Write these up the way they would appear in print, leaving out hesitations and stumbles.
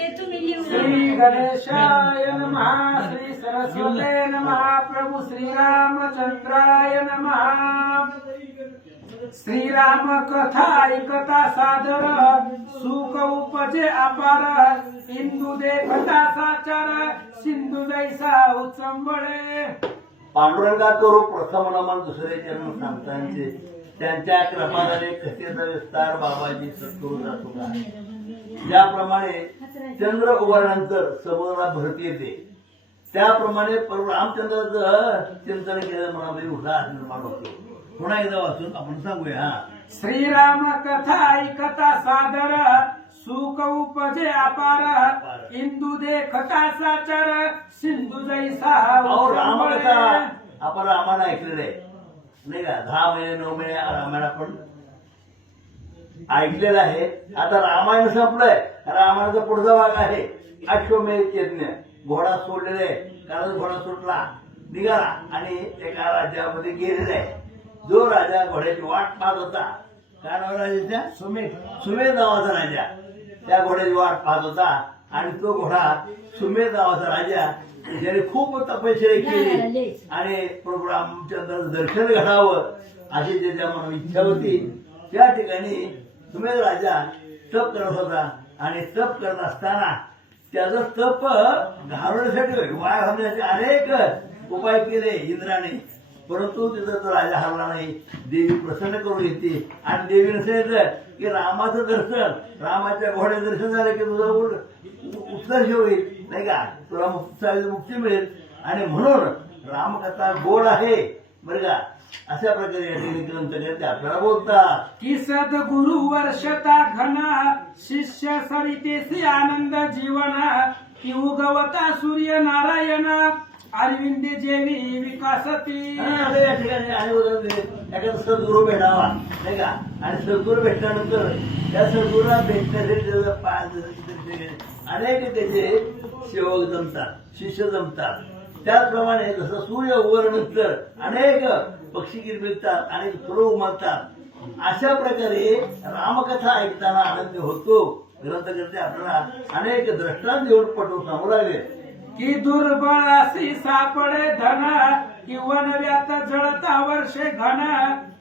श्री गणेशाय नमः, श्री सरस्वते नमः, प्रभु श्रीरामचंद्राय नमः। श्रीराम कथा ऐकता सादर, सुख उपजे अपार, इंदू देखता साचार, सिंधू जैसा उचंबळे। पांडुरंगा करू प्रथम नमन दुसरे चरण संतांचे, त्यांच्या कृपाने कथेचा विस्तार बाबाजी सद्गुरूचा तुका। ज्याप्रमाणे चंद्र उगवल्यानंतर समुद्राला भरती येते, त्याप्रमाणे प्रभू रामचंद्राचं चिंतन केलं मनामध्ये उल्हास निर्माण होतो। पुन्हा एकदा वाचून आपण सांगूया। श्रीराम कथा ऐकता सादर, सुख उपजे अपार, इंदू देखता साचार, सिंधू जैसा रामकथा आपण रामायण ऐकलेलं आहे नाही का? 10 महिने 9 महिने रामायण आपण ऐकलेलं आहे। आता रामायण संपलंय, रामायणाचा पुढचा भाग आहे अश्वमेध यज्ञ। घोडा सोडलेला आहे, कारण घोडा सुटला निघाला आणि एका राज्यामध्ये गेलेला आहे। जो राजा घोड्याची वाट पाहत होता, काय नाव राजाच्या? सुमेध नावाचा राजा त्या घोड्याची वाट पाहत होता। आणि तो घोडा सुमेध नावाचा राजा ज्याने खूप तपश्चर्या केली आणि प्रभू रामचंद्राचं दर्शन घडावं अशी ज्याच्या मनात इच्छा होती, त्या ठिकाणी सुमेध राजा तप करत होता। आणि तप करत असताना त्याचं तप घालवण्यासाठी वाया घालण्याचे अनेक उपाय केले इंद्राने, परंतु तिथं तो राजा हरला नाही। देवी प्रसन्न करून येते आणि देवीने सांगितलं की रामाचं दर्शन, रामाच्या घोड्याचं दर्शन झालं की तुझं उत्कर्ष होईल नाही का, तुला मुक्ती मिळेल। आणि म्हणून रामकथा गोड आहे बरं का। अशा प्रकारे या ठिकाणी ग्रंथकर्ते आपल्याला बोलतात की सद्गुरु वर्षता घन, शिष्य सरितेसी आनंद जीवन, की उगवता सूर्य नारायण, अरविंद जेवी विकासती। या ठिकाणी आणि उदाहरण एखादा सद्गुरू भेटावा नाही का, आणि सद्गुरू भेटल्यानंतर त्या सद्गुरूला भेटण्यासाठी अनेक त्याचे सेवक जमतात, शिष्य जमतात। त्याचप्रमाणे जसं सूर्य उगवल्यानंतर अनेक पक्षी किलबिलतात आणि फुलं उमलतात, अशा प्रकारे रामकथा ऐकताना आनंद होतो। ग्रंथकर्ते आपल्याला अनेक दृष्टांत देऊन पटवून सांगू लागले की दुर्बळ अशी सापडे धन, की वनव्यात जळता वर्षे घन,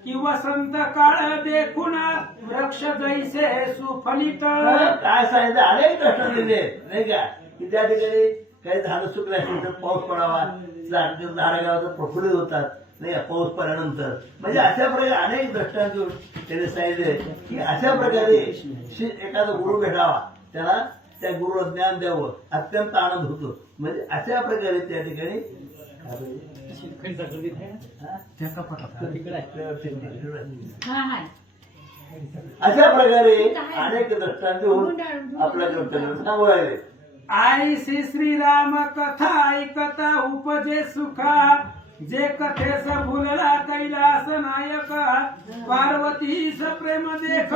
की वसंत काळ देखून वृक्ष जैसे सुफलित। काय सांगितलं, अनेक दृष्टांत दिले नाही का, की त्या ठिकाणी काही झाडं सुकले असतील तर पाऊस पडावा, झाडं गावात प्रफुल्लित होतात नाही का पाऊस पडल्यानंतर। म्हणजे अशा प्रकारे अनेक दृष्टांत देऊन त्याने सांगितले की अशा प्रकारे एखादा गुरु भेटावा, त्याला त्या गुरुला ज्ञान द्यावं, अत्यंत आनंद होतो। म्हणजे अशा प्रकारे त्या ठिकाणी अशा प्रकारे अनेक दृष्टांत देऊन आपल्या ग्रंथाला सांगू लागले। आईसी श्रीराम कथा ऐकता उपजे सुखा, जे कथेस भुलला कैलास नायक, पार्वतीस प्रेम देख,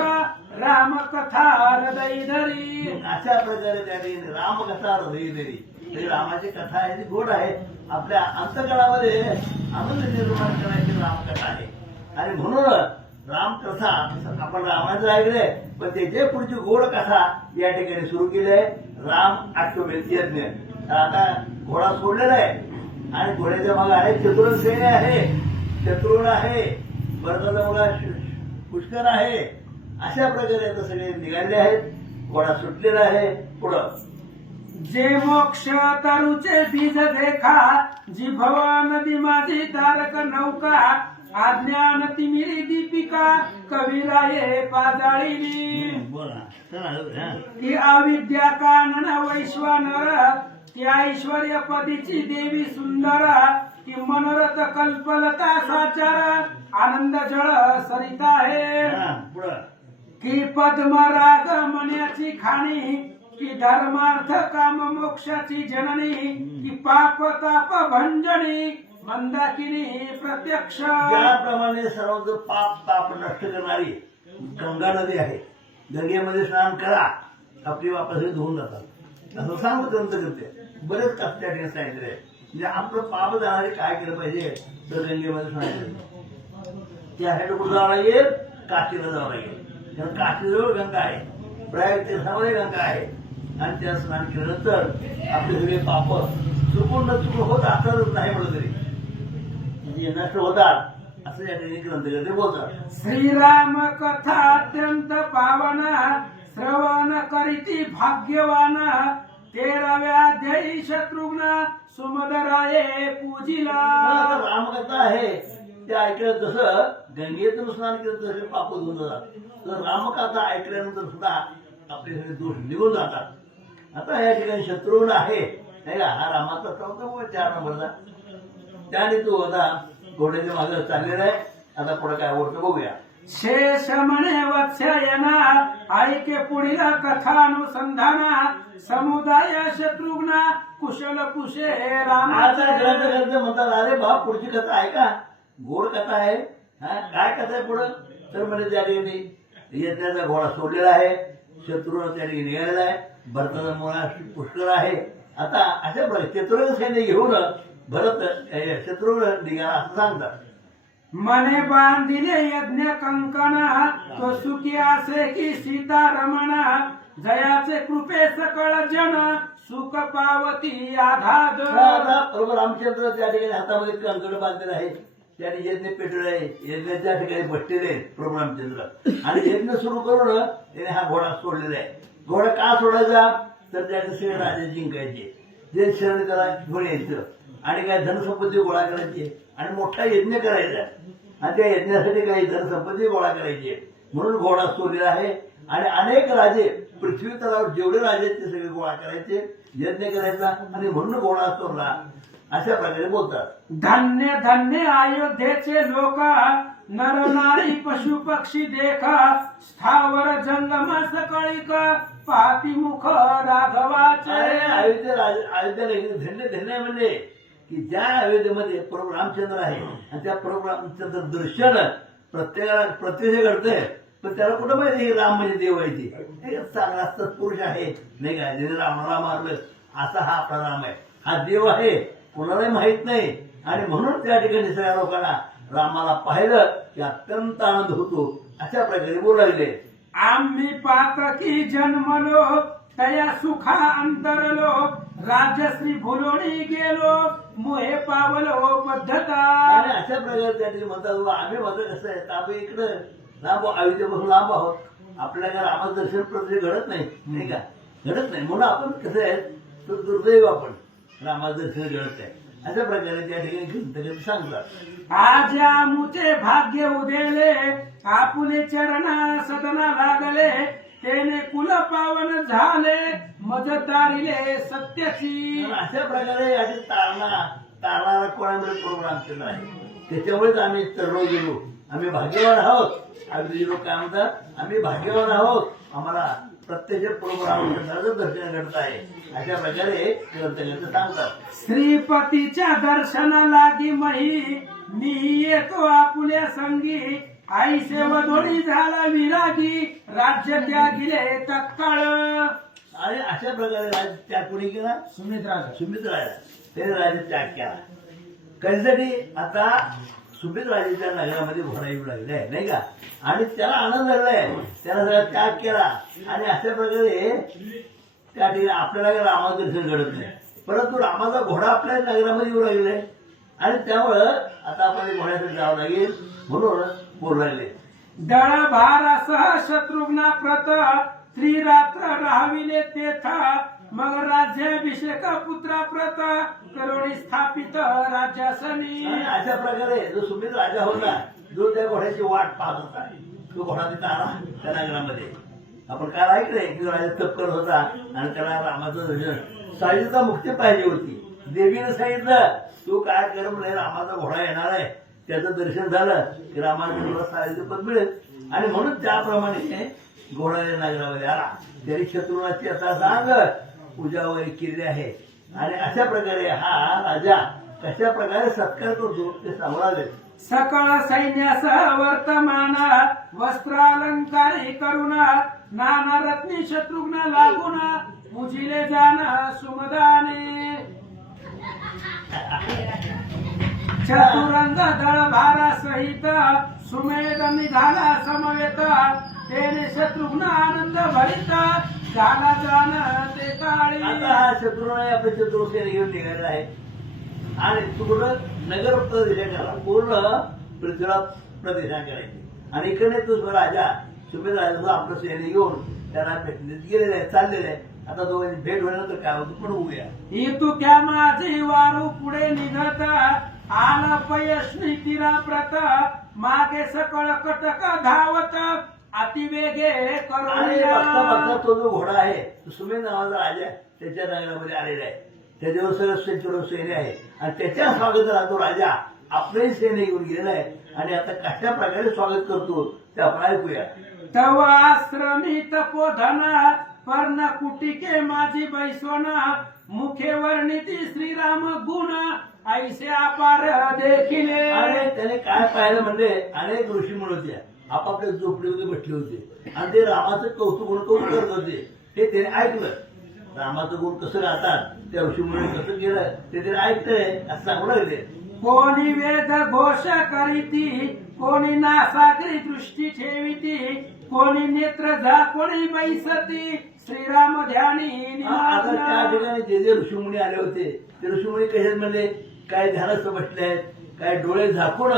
राम कथा हृदय धरी। अशा प्रकारे त्यांनी रामकथा हृदय धरी, म्हणजे रामाची कथा आहे ती गोड आहे, आपल्या अंतकळामध्ये आनंद निर्माण करण्याची रामकथा आहे। आणि म्हणून रामकथा आपण रामाचं ऐकलंय, पण त्याच्या पुढची गोड कथा या ठिकाणी सुरू केली आहे। राम अश्वमेध यज्ञ। आता घोडा सोडलेला आहे आणि घोड्याच्या मागे अनेक चतुर सैन्य आहे, शत्रुघ्न आहे, भरताचा मुलगा पुष्कर आहे। अशा प्रकारे आता सगळे निघाले आहेत, घोडा सुटलेला आहे। पुढं जे मोक्ष तरुचे बीज देखा, जी भवा नदी माझी तारक नौका, अज्ञान तिमिरी दीपिका, कविराये पाजाळीनी। की अविद्या कानन वैश्वानर, की ऐश्वर्य पदीची देवी सुंदर, की मनोरथ कल्पलता साचार, आनंद जळ सरिता आहे। की पद्मराग मण्याची खाणी, की धर्मार्थ काम मोक्षाची जननी, की पाप ताप भंजनी, मंदाकिनी प्रत्यक्ष। ज्याप्रमाणे सर्व पाप ताप नष्ट करणारी गंगा नदी आहे, गंगेमध्ये स्नान करा आपली वापस धुवून जातात असं सांगू ग्रंथ करते। बरेच त्या ठिकाणी सांगितले म्हणजे आपलं पाप जाणारे काय केलं पाहिजे तर गंगेमध्ये स्नान केलं। त्यासाठी कुठं जावं लागेल, काशीला जावं लागेल, कारण काशीजवळ गंगा आहे, प्रयाग तीर्थामध्ये गंगा आहे आणि त्या स्नान केल्यानंतर आपले सगळे पाप चुकून न चुकून होत असतच नाही म्हणलं तरी म्हणजे नष्ट होतात असं या ठिकाणी ग्रंथकर्ते बोलतात. श्रीराम कथा अत्यंत पावन श्रवण करीती भाग्यवान 13व्या अध्यायी शत्रुघ्न सुमदराये पूजिला. आता रामकथा आहे ते ऐकलं जसं गंगेतून स्नान केलं तसे पाप धुवून जातात तर रामकथा ऐकल्यानंतर सुद्धा आपले सगळे दोष निघून जातात. आता या ठिकाणी शत्रुघ्न आहे नाही का हा रामाचा चौथा 4 नंबरचा त्याने तो होता घोड्याच्या मागे चाललेला आहे. आता पुढे काय होतं बघूया. शेष म्हणे वत्स्यायना ऐके पुढील कथानुसंधाना समुदाय शत्रुघ्न कुशल कुशे राम. आता ग्रंथकर्ते म्हणतात अरे बाप पुढची कथा आहे का गोड कथा आहे हा काय कथा आहे पुढं तर म्हणजे त्या ठिकाणी यज्ञाचा घोडा सोडलेला आहे शत्रूला त्या ठिकाणी निघालेला आहे भरताचा मुळा पुष्कळ आहे. आता अशा प्रकारे शत्रुघ्न सैन्य घेऊन भरत शत्रुघ्न निघाला असं सांगतात. मने बांधिले यज्ञ कंकण तो सुखी असे की सीता रमण जयाचे कृपे सकळ जन सुख पावती आघात. आता प्रभू रामचंद्र त्या ठिकाणी हातामध्ये कंकण बांधलेलं आहे त्याने यज्ञ पेटवले आहे यज्ञाच्या ठिकाणी बसलेले आहेत प्रभू रामचंद्र आणि यज्ञ सुरू करून त्याने हा घोडा सोडलेला आहे. घोडा का सोडायचा तर त्याने सगळे राजे जिंकायचे जे शरण त्याला घेऊन यायचं आणि काय धनसंपत्ती गोळा करायची आणि मोठा यज्ञ करायचा आणि त्या यज्ञासाठी काही धनसंपत्ती गोळा करायची म्हणून घोडा सोडलेला आहे. आणि अनेक राजे पृथ्वी तलावर जेवढे राजे आहेत ते सगळे गोळा करायचे यज्ञ करायचा आणि म्हणून घोडा सोडला अशा प्रकारे बोलतात. धन्य धन्य अयोध्येचे लोक नर नारी पशु पक्षी देखा स्थावर जंगम सकळीक पाती मुख राघवाचे. अयोध्या धन्य धन्य म्हणजे की ज्या अयोध्येमध्ये प्रभू रामचंद्र आहे आणि त्या प्रभू रामचंद्र दर्शन प्रत्येकाला प्रत्यक्ष घडतंय पण त्याला कुठं माहिती राम म्हणजे देव आहे ती चांगला पुरुष आहे नाही का ज्याने रामाला मारलं असा हा आपला राम आहे हा देव आहे कोणालाही माहित नाही आणि म्हणून त्या ठिकाणी सगळ्या लोकांना रामाला पाहिलं की अत्यंत आनंद होतो अशा प्रकारे बोलू लागले. आम्ही पातकी जन्मलो तया सुखा अंतरलो राजश्री भुलोणी गेलो मोहे पावलो पद्धता. आणि अशा प्रकारे त्या ठिकाणी म्हणतात आम्ही म्हणतो कसं आहे आम्ही इकडं लांब अयोध्येपासून लांब आहोत आपल्याला रामाचं दर्शन प्रत्यक्ष घडत नाही का घडत नाही म्हणून आपण कसं आहे तो दुर्दैव आपण रामाचं दर्शन घडत आहे अशा प्रकारे त्या ठिकाणी ग्रंथकर्ते सांगतात. आज आमुचे भाग्य उदेले आपुले चरणा सदना लागले तेने कुल पावन झाले मज तारिले सत्याची. अशा प्रकारे या तारणारा कोणामध्ये प्रभू रामचंद्र आहे त्याच्यामुळेच आम्ही तरलो गेलो आम्ही भाग्यवान आहोत. अगदी लोक काय म्हणतात आम्ही भाग्यवान आहोत आम्हाला प्रत्यक्ष प्रभू रामचंद्राचं दर्शन घडत आहे अशा प्रकारे ग्रंथकर्ते सांगतात. श्रीपतीच्या दर्शना लागी मही मी येतो आपुल्या संगी आई सेवधोडी झाला विरागी राज्य त्यागिले तत्काळ. आणि अशा प्रकारे राज त्याग कोणी केला सुमित्राला त्याने राज्य त्याग केला कधीसाठी आता सुमित्राच्या नगरामध्ये घोडा येऊ लागले नाही का आणि त्याला आनंद झालाय त्याला सगळा त्याग केला आणि अशा प्रकारे त्या ठिकाणी आपल्याला रामाचं दर्शन घडत नाही परंतु रामाचा घोडा आपल्या नगरामध्ये येऊ लागले आणि त्यामुळं आता आपल्याला घोड्यासाठी जावं लागेल म्हणून बोलू लागले. दळ भारासह शत्रुघ्ना प्रत त्रिरात्र राहविले तेथा मग राज्याभिषेक पुत्रा प्रत करोडी स्थापित राज्यासनी. आणि अशा प्रकारे जो सुमित राजा होता जो त्या घोड्याची वाट पाहत होता तो घोडा तिथं आला त्या नगरामध्ये आपण काल ऐकलंय की राजा तप करत होता आणि त्याला रामाचं दर्शन साईचा मुक्ती पाहिजे होती देवीने सांगितलं तू काय कर म्हणजे रामाचा घोडा येणार आहे त्याचं दर्शन झालं की रामाला तुला साईचं पद मिळेल आणि म्हणून त्याप्रमाणे घोडा नगरामध्ये आला तरी शत्रुघ्नाची आता सांग पूजा वगैरे केलेली आहे आणि अशा प्रकारे हा राजा कशा प्रकारे सत्कार करतो ते सांगू सकळ सैन्यासह वर्तमान वस्त्रालंकारी करुण नाना रत्नी शत्रुघ्न लागून पूजिले जाण सुमदाने. चतुरंग दळ भारा सहित सुमेध निघाला समवेत तेने शत्रुघ्न आनंद भरित झाला जाण ते काळी. आता हा शत्रुने आपले शत्रुसेना घेऊन निघालेला आहे आणि तो कुठं नगर प्रदेशाला पूर्ण पृथ्वीराज प्रदेशात करायचे आणि इकडे तो राजा सुभेद राजा आपलं सैन्य घेऊन त्याला भेटण्यात गेलेलं आहे, चाललेलं आहे. आता तो भेट होण्यानंतर काय होतं पण उभ्या ही तू क्या माझी वारू पुढे निघत आला पयशनी तीरा प्रत मागे सकळ कटक धावत अतिवेगे आणि करूया. बघता बघता तो जो घोडा आहे तो सुमेध नावाचा राजा त्याच्या नगरामध्ये आलेला आहे. त्याच्यावर सरस्वतीवर सैन्य आहे आणि त्याच्या स्वागताला तो राजा आपलंही सैन्य घेऊन गेलेला आहे आणि आता कशा प्रकारे स्वागत करतो ते आपण ऐकूया. तव आश्रमी तपोधना पर्ण कुटिके माझी बैसोना मुखे वर्णिती श्रीराम गुण ऐसे अपार देखिले. आणि त्याने काय पाहिलं म्हणजे अनेक ऋषी मुनी होत्या आपापल्या झोपडीमध्ये बसले होते आणि ते रामाचं कौतुक करत होते. हे त्याने ऐकलं. रामाचं गुण कसं राहतात त्या ऋषीमुळे कसं केलं ते त्याने ऐकलंय असं सांगू लागले. कोणी वेद घोष करीती कोणी नासागरी दृष्टी ठेविती कोणी नेत्र झाकोणी बैसती श्रीराम ध्यानी आता त्या निवासना. ठिकाणी जे जे ऋषीमुनी आले होते ते ऋषीमुनी कशात म्हणले काय ध्यानस्थ बसले आहेत, काय डोळे झाकून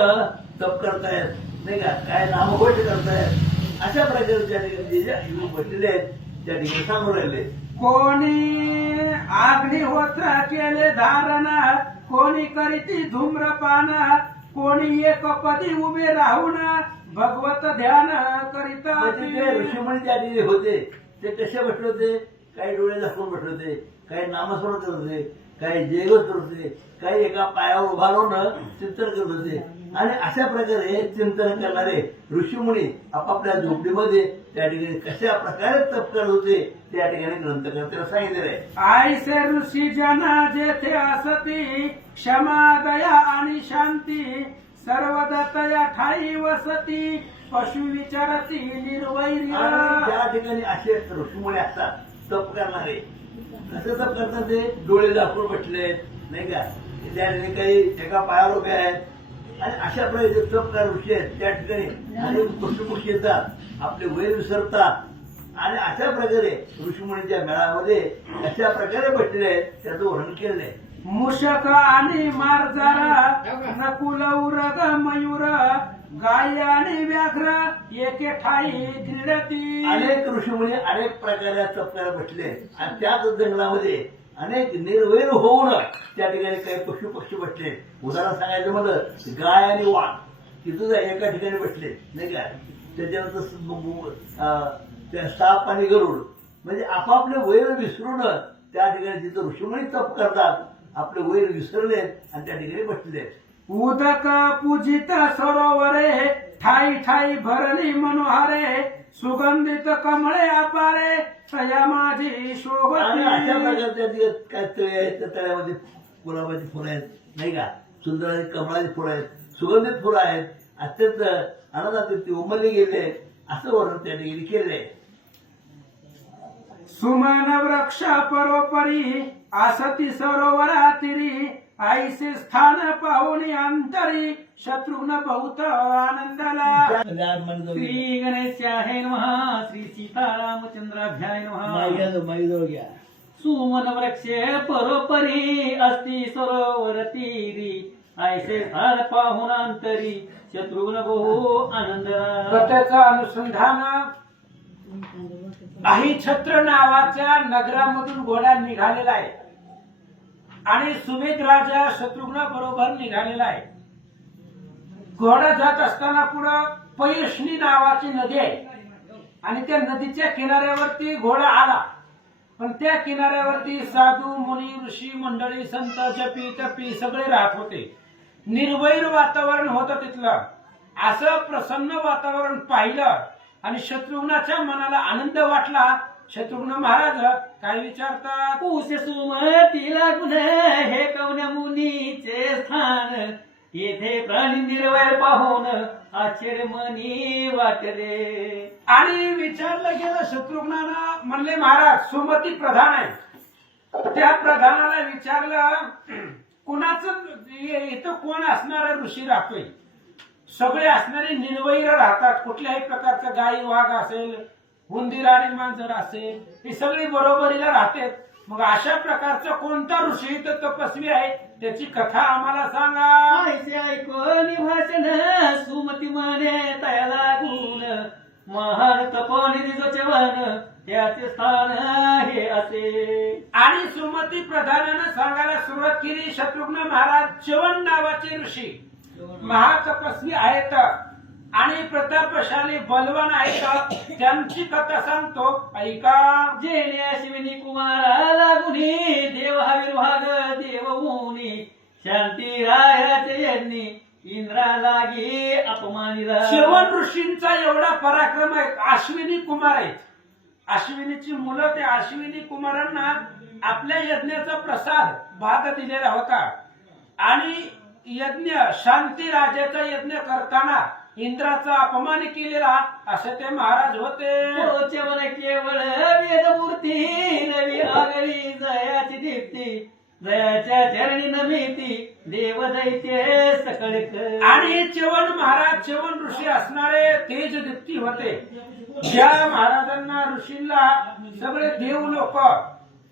तप करतायत नाही का, काय नामघोष करतायत. अशा प्रकारे त्या ठिकाणी जे जे युवक बसलेले आहेत त्या ठिकाणी सांगून राहिले. कोणी अग्निहोत्र केले धारण कोणी करीती धूम्रपान कोणी एकपदी उभे राहून भगवत ध्यान करीता. म्हणजे जे ऋषीमुनी त्या ठिकाणी होते ते कसे बसले होते, काही डोळे झाकून बसले होते, काही नामस्मरण करत होते, काही जयघोष करत होते, काही एका पायावर उभा राहून चिंतन करत होते. आणि अशा प्रकारे चिंतन करणारे ऋषीमुनी आपापल्या झोपडीमध्ये त्या ठिकाणी कशा प्रकारे तप करत होते त्या ठिकाणी ग्रंथकर्त्याला सांगितलेलं आहे. ऐसे ऋषी जना जेथे असती क्षमा दया आणि शांती सर्वदतया ठाई वसती पशु विचारती आणि निर्वैर्य. त्या ठिकाणी असे ऋषीमुनी असतात तप करणारे. कसं तप करतात ते डोळे झाकून बसले नाही का, त्या ठिकाणी काही एका पायावर उभे आहेत आणि अशा प्रकारे तपकार ऋषी आहेत. त्या ठिकाणी अनेक पशुपक्षी येतात आपले वैर विसरतात आणि अशा प्रकारे ऋषीमुनीच्या मेळामध्ये अशा प्रकारे बसलेले आहेत त्याचं वर्णन केलेलं आहे. मूषक आणि मार्जारा नकुल उरग मयूर गाय आणि व्याघ्र एके ठाई क्रीडती. अनेक ऋषीमुनी अनेक प्रकारे तपकाला बसले आणि त्याच जंगलामध्ये अनेक निर्वैर होऊन त्या ठिकाणी काही पशु पक्षी बसले. उदाहरण सांगायचं म्हणलं गाय आणि वाघ तिथं एका ठिकाणी बसले नाही का. त्याच्यानंतर त्या साप आणि गरुड म्हणजे आपापले वैर विसरून त्या ठिकाणी जिथं ऋषीमुनी तप करतात आपले वैर विसरले आणि त्या ठिकाणी बसले. उदक पूजित सरोवरे ठाई ठाई भरली मनोहरे सुगंधित कमळे अपारे तया माझी आणि अशा शोभती. प्रकारच्या जे काय तळे आहेत त्या तळ्यामध्ये गुलाबाची फुलं आहेत नाही का, सुंदर आणि कमळाची फुलं आहेत, सुगंधित फुलं आहेत, अत्यंत आनंदात ते उमलले गेले असं वर्णन त्या ठिकाणी केलंय. सुमन वृक्ष परोपरी आसती सरोवरातिरी ऐसे स्थान पाहुणी अंतरी शत्रुघ्न बहुत आनंदाला. श्री गणेशाय नमः. श्री सीतारामचंद्राभ्याय नमः. सुमन वृक्षे परोपरी अस्ति सरोवर तीरी ऐसे स्थान पाहुणांतरी शत्रुघ्न बहु आनंदला. कथेचं अनुसंधान अहिछत्र नावाच्या नगरामधून घोडा निघालेला आहे आणि सुमेध राजा शत्रुघ्न बरोबर निघालेला आहे. घोडा जात असताना पुढं पयशनी नावाची नदी आहे आणि त्या नदीच्या किनाऱ्यावरती घोडा आला. पण त्या किनाऱ्यावरती साधू मुनी ऋषी मंडळी संत जपी तपी सगळे राहत होते. निर्वैर वातावरण होतं तिथलं. असं प्रसन्न वातावरण पाहिलं आणि शत्रुघ्नाच्या मनाला आनंद वाटला. शत्रुघ्न महाराज काय विचारतात. पूसे सुमती लागून हे कवन्या मुनीचे स्थान येथे प्राणी निर्वैर पाहून आश्चर्य मनी वाटले. आणि विचारलं गेलं शत्रुघ्नानं. म्हणले महाराज सुमती प्रधान आहे. त्या प्रधानाला विचारलं कुणाचं इथं कोण असणारा ऋषी राहतोय. सगळे असणारे निर्वैर राहतात. कुठल्याही प्रकारचं गाई वाघ असेल उंदीर आणि मांजर असे ही सगळी बरोबरीला राहते. मग अशा प्रकारचा कोणता ऋषी तर तपस्वी आहे त्याची कथा आम्हाला सांगा. ऐसे ऐकून भाषण सुमती म्हणे तया लागून महान तपोनिधीचं चवन त्याचे स्थान हे असे. आणि सुमती प्रधानानं सांगायला सुरुवात केली. शत्रुघ्न महाराज च्यवन नावाचे ऋषी महातपस्वी आहेत आणि प्रतापशाली बलवान आहेत. त्यांची कथा सांगतो ऐका. जेणे अश्विनी कुमारा लागुनी देव आविर्भाग देव होऊनी शांती रायाचे यज्ञी इंद्रा लागी अपमानिला. च्यवन ऋषींचा एवढा पराक्रम आहे. अश्विनी कुमार आहेत. अश्विनीची मुलं त्या अश्विनी कुमारांना आपल्या यज्ञाचा प्रसाद भाग दिलेला होता आणि यज्ञ शांती राजाचा यज्ञ करताना इंद्राचा अपमान केलेला असे ते महाराज होते. च्यवन केवळ वेदमूर्ती नवी आगळी जयाची दीप्ती जयाच्या चरणी नमिती देव दैत्य सकळक. आणि च्यवन महाराज च्यवन ऋषी असणारे तेज दीप्ती होते. ज्या महाराजांना ऋषींना सगळे देव लोक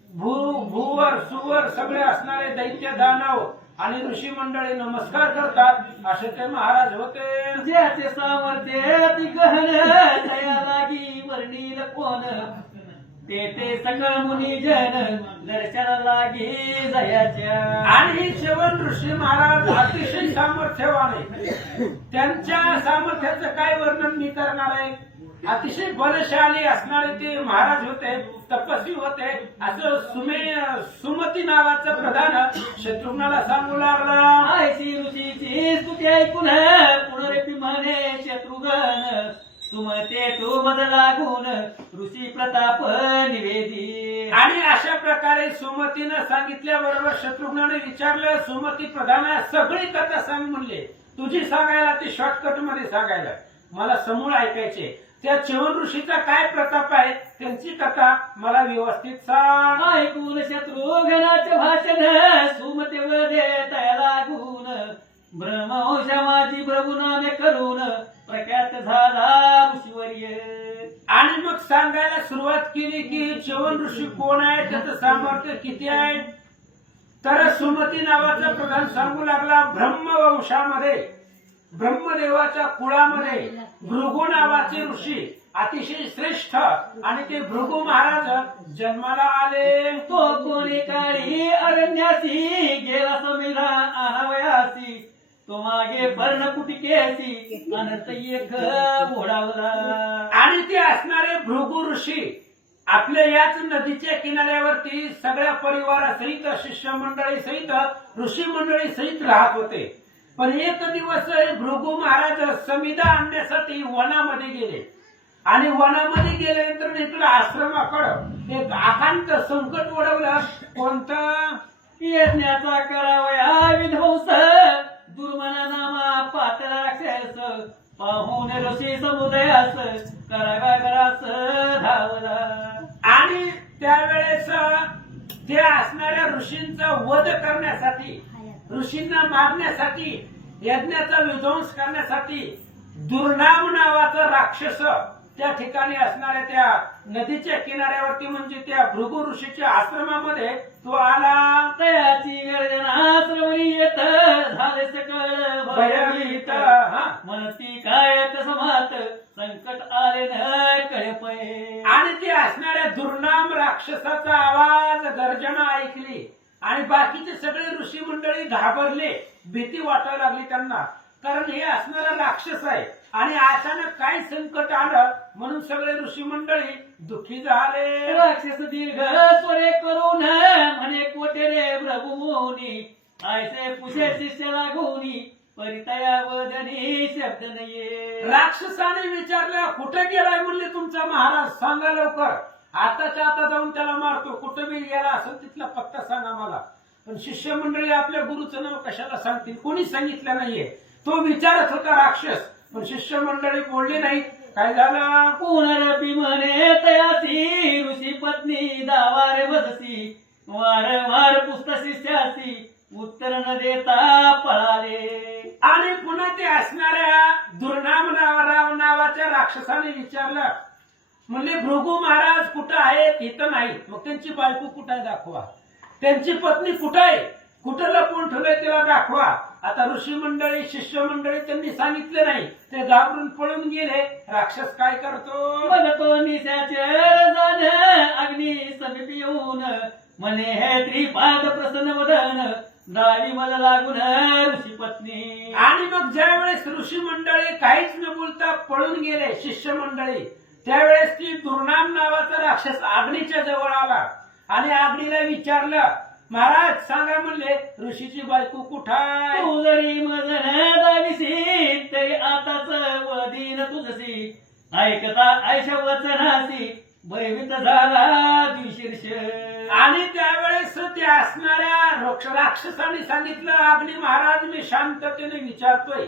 भूवर सुवर सगळे असणारे दैत्य दानव आणि ऋषी मंडळी नमस्कार करतात असे ते महाराज होते. ज्याचे सामर्थ्य अति गहन दया लागी वर्णील कोण ते सकळ मुनी जन दर्शन लागी जयाच्या. आणि हे च्यवन ऋषी महाराज अतिशय सामर्थ्यवान आहे. त्यांच्या सामर्थ्याचं काय वर्णन मी करणार आहे. अतिशय बलशाली असणारे ते महाराज होते. तपस्वी होते. असं सुमती नावाचा प्रधान शत्रुघ्नाला सांगू लागला. ऐशी ऋषीची स्तुती ऐकून पुनरेपी म्हणे शत्रुघ्न सुमते तो बद लागून ऋषी प्रताप निवेदी. आणि अशा प्रकारे सुमतीनं सांगितल्याबरोबर शत्रुघ्नाने विचारलं. सुमती प्रधान सगळी कथा सांग म्हणले. तुझी सांगायला ती शॉर्टकट मध्ये सांगायला मला समूळ ऐकायचे. त्या च्यवन ऋषीचा काय प्रताप आहे त्यांची कथा मला व्यवस्थित सांग. ऐकून शत्रुघ्नाचे भाषण सुमते वदे तया लागून ब्रह्मवंशा माझी प्रभुनामे करून प्रख्यात झाला ऋषीवर्य. आणि मग सांगायला सुरुवात केली की च्यवन ऋषी कोण आहे त्याचं सामर्थ्य किती आहे. तर सुमती नावाचा प्रधान सांगू लागला. ब्रह्मवंशामध्ये ब्रह्मदेवाच्या कुळामध्ये भृगु नावाचे ऋषी अतिशय श्रेष्ठ आणि ते भृगु महाराज जन्माला आले. तो कोणी काळी अरण्यासी गेला समिधा आणावयासी तो मागे पर्णकुटिकेसी अनंत एक घोडावला. आणि ते असणारे भृगु ऋषी आपल्या याच नदीच्या किनाऱ्यावरती सगळ्या परिवारासहित शिष्य मंडळी सहित ऋषी मंडळी सहित राहत होते. पण एक दिवस भृगु महाराज समिधा आणण्यासाठी वनामध्ये गेले आणि वनामध्ये गेल्यानंतर इकडे आश्रमाकडं एक आकांत संकट ओढवलं. कोणतं. यज्ञाचा करावया विध्वंस दुर्मना नामा पातळ राक्षस पाहून ऋषी समुदयास कराव्या घरास धावला. आणि त्यावेळेस ते असणाऱ्या ऋषींचा वध करण्यासाठी ऋषींना मारण्यासाठी यज्ञाचा विध्वंस करण्यासाठी दुर्नाम नावाचा राक्षस त्या ठिकाणी असणाऱ्या त्या नदीच्या किनाऱ्यावरती म्हणजे त्या भृगु ऋषीच्या आश्रमामध्ये तो आला. तयाची गर्जना श्रवणी येत झाले सकळ भयभीत म्हणती काय कसमात संकट आले न कळपय. आणि ती असणाऱ्या दुर्नाम राक्षसाचा आवाज गर्जना ऐकली आणि बाकीचे सगळे ऋषी मंडळी घाबरले. भीती वाटायला लागली त्यांना. कारण हे असणारा राक्षस आहे आणि अचानक काय संकट आलं म्हणून सगळे ऋषी मंडळी दुःखी झाले. राक्षस दीर्घ स्वरे करून म्हणे कोटे रे प्रभू मोनी ऐसे पुषे शिष्य लागूनी परितया वदनी शब्द नाहीये. राक्षसाने विचारलं कुठे गेलाय म्हणले तुमचा महाराज सांगा लवकर. आताच्या आता जाऊन त्याला मारतो. कुठं बी गेला असेल तिथला पत्ता सांगा मला. पण शिष्य मंडळी आपल्या गुरुचं नाव कशाला सांगतील. कोणी सांगितलं नाहीये. तो विचारत होता राक्षस पण शिष्य मंडळी बोलली नाही. काय झालं. पुनरपी म्हणे तयासी ऋषी पत्नी दावारे बससी वारंवार पुस्त शिष्यासी उत्तर न देता पळाले. आणि पुन्हा ते असणाऱ्या दुर्नाम नावाच्या राक्षसाने विचारलं म्हणले भृगू महाराज कुठं आहेत इथं नाही. मग त्यांची बायको कुठं आहे दाखवा, त्यांची पत्नी कुठं आहे, कुठं लपून ठेवलंय तिला दाखवा. आता ऋषी मंडळी शिष्य मंडळी त्यांनी सांगितले नाही, ते घाबरून पळून गेले. राक्षस काय करतो, म्हणतो निशाचे जाण अग्नी समीप येऊन म्हणे हे त्रिपाद प्रसन्न वदन दावी मला लागून ऋषी पत्नी. आणि मग ज्या वेळेस ऋषी मंडळी काहीच न बोलता पळून गेले शिष्य मंडळी, त्यावेळेस ती दुर्नाम नावाचा राक्षस अग्नीच्या जवळ आला आणि अग्नीला विचारलं, महाराज सांगा म्हणले ऋषीची बायको कुठं तू जरी मजन दाविसी तरी आताच वदीन तुझसी ऐकता ऐशा वचनासी भयभीत झाला द्विशीर्ष. आणि त्यावेळेस ते असणाऱ्या राक्षसाने सांगितलं, अग्नी महाराज मी शांततेने विचारतोय,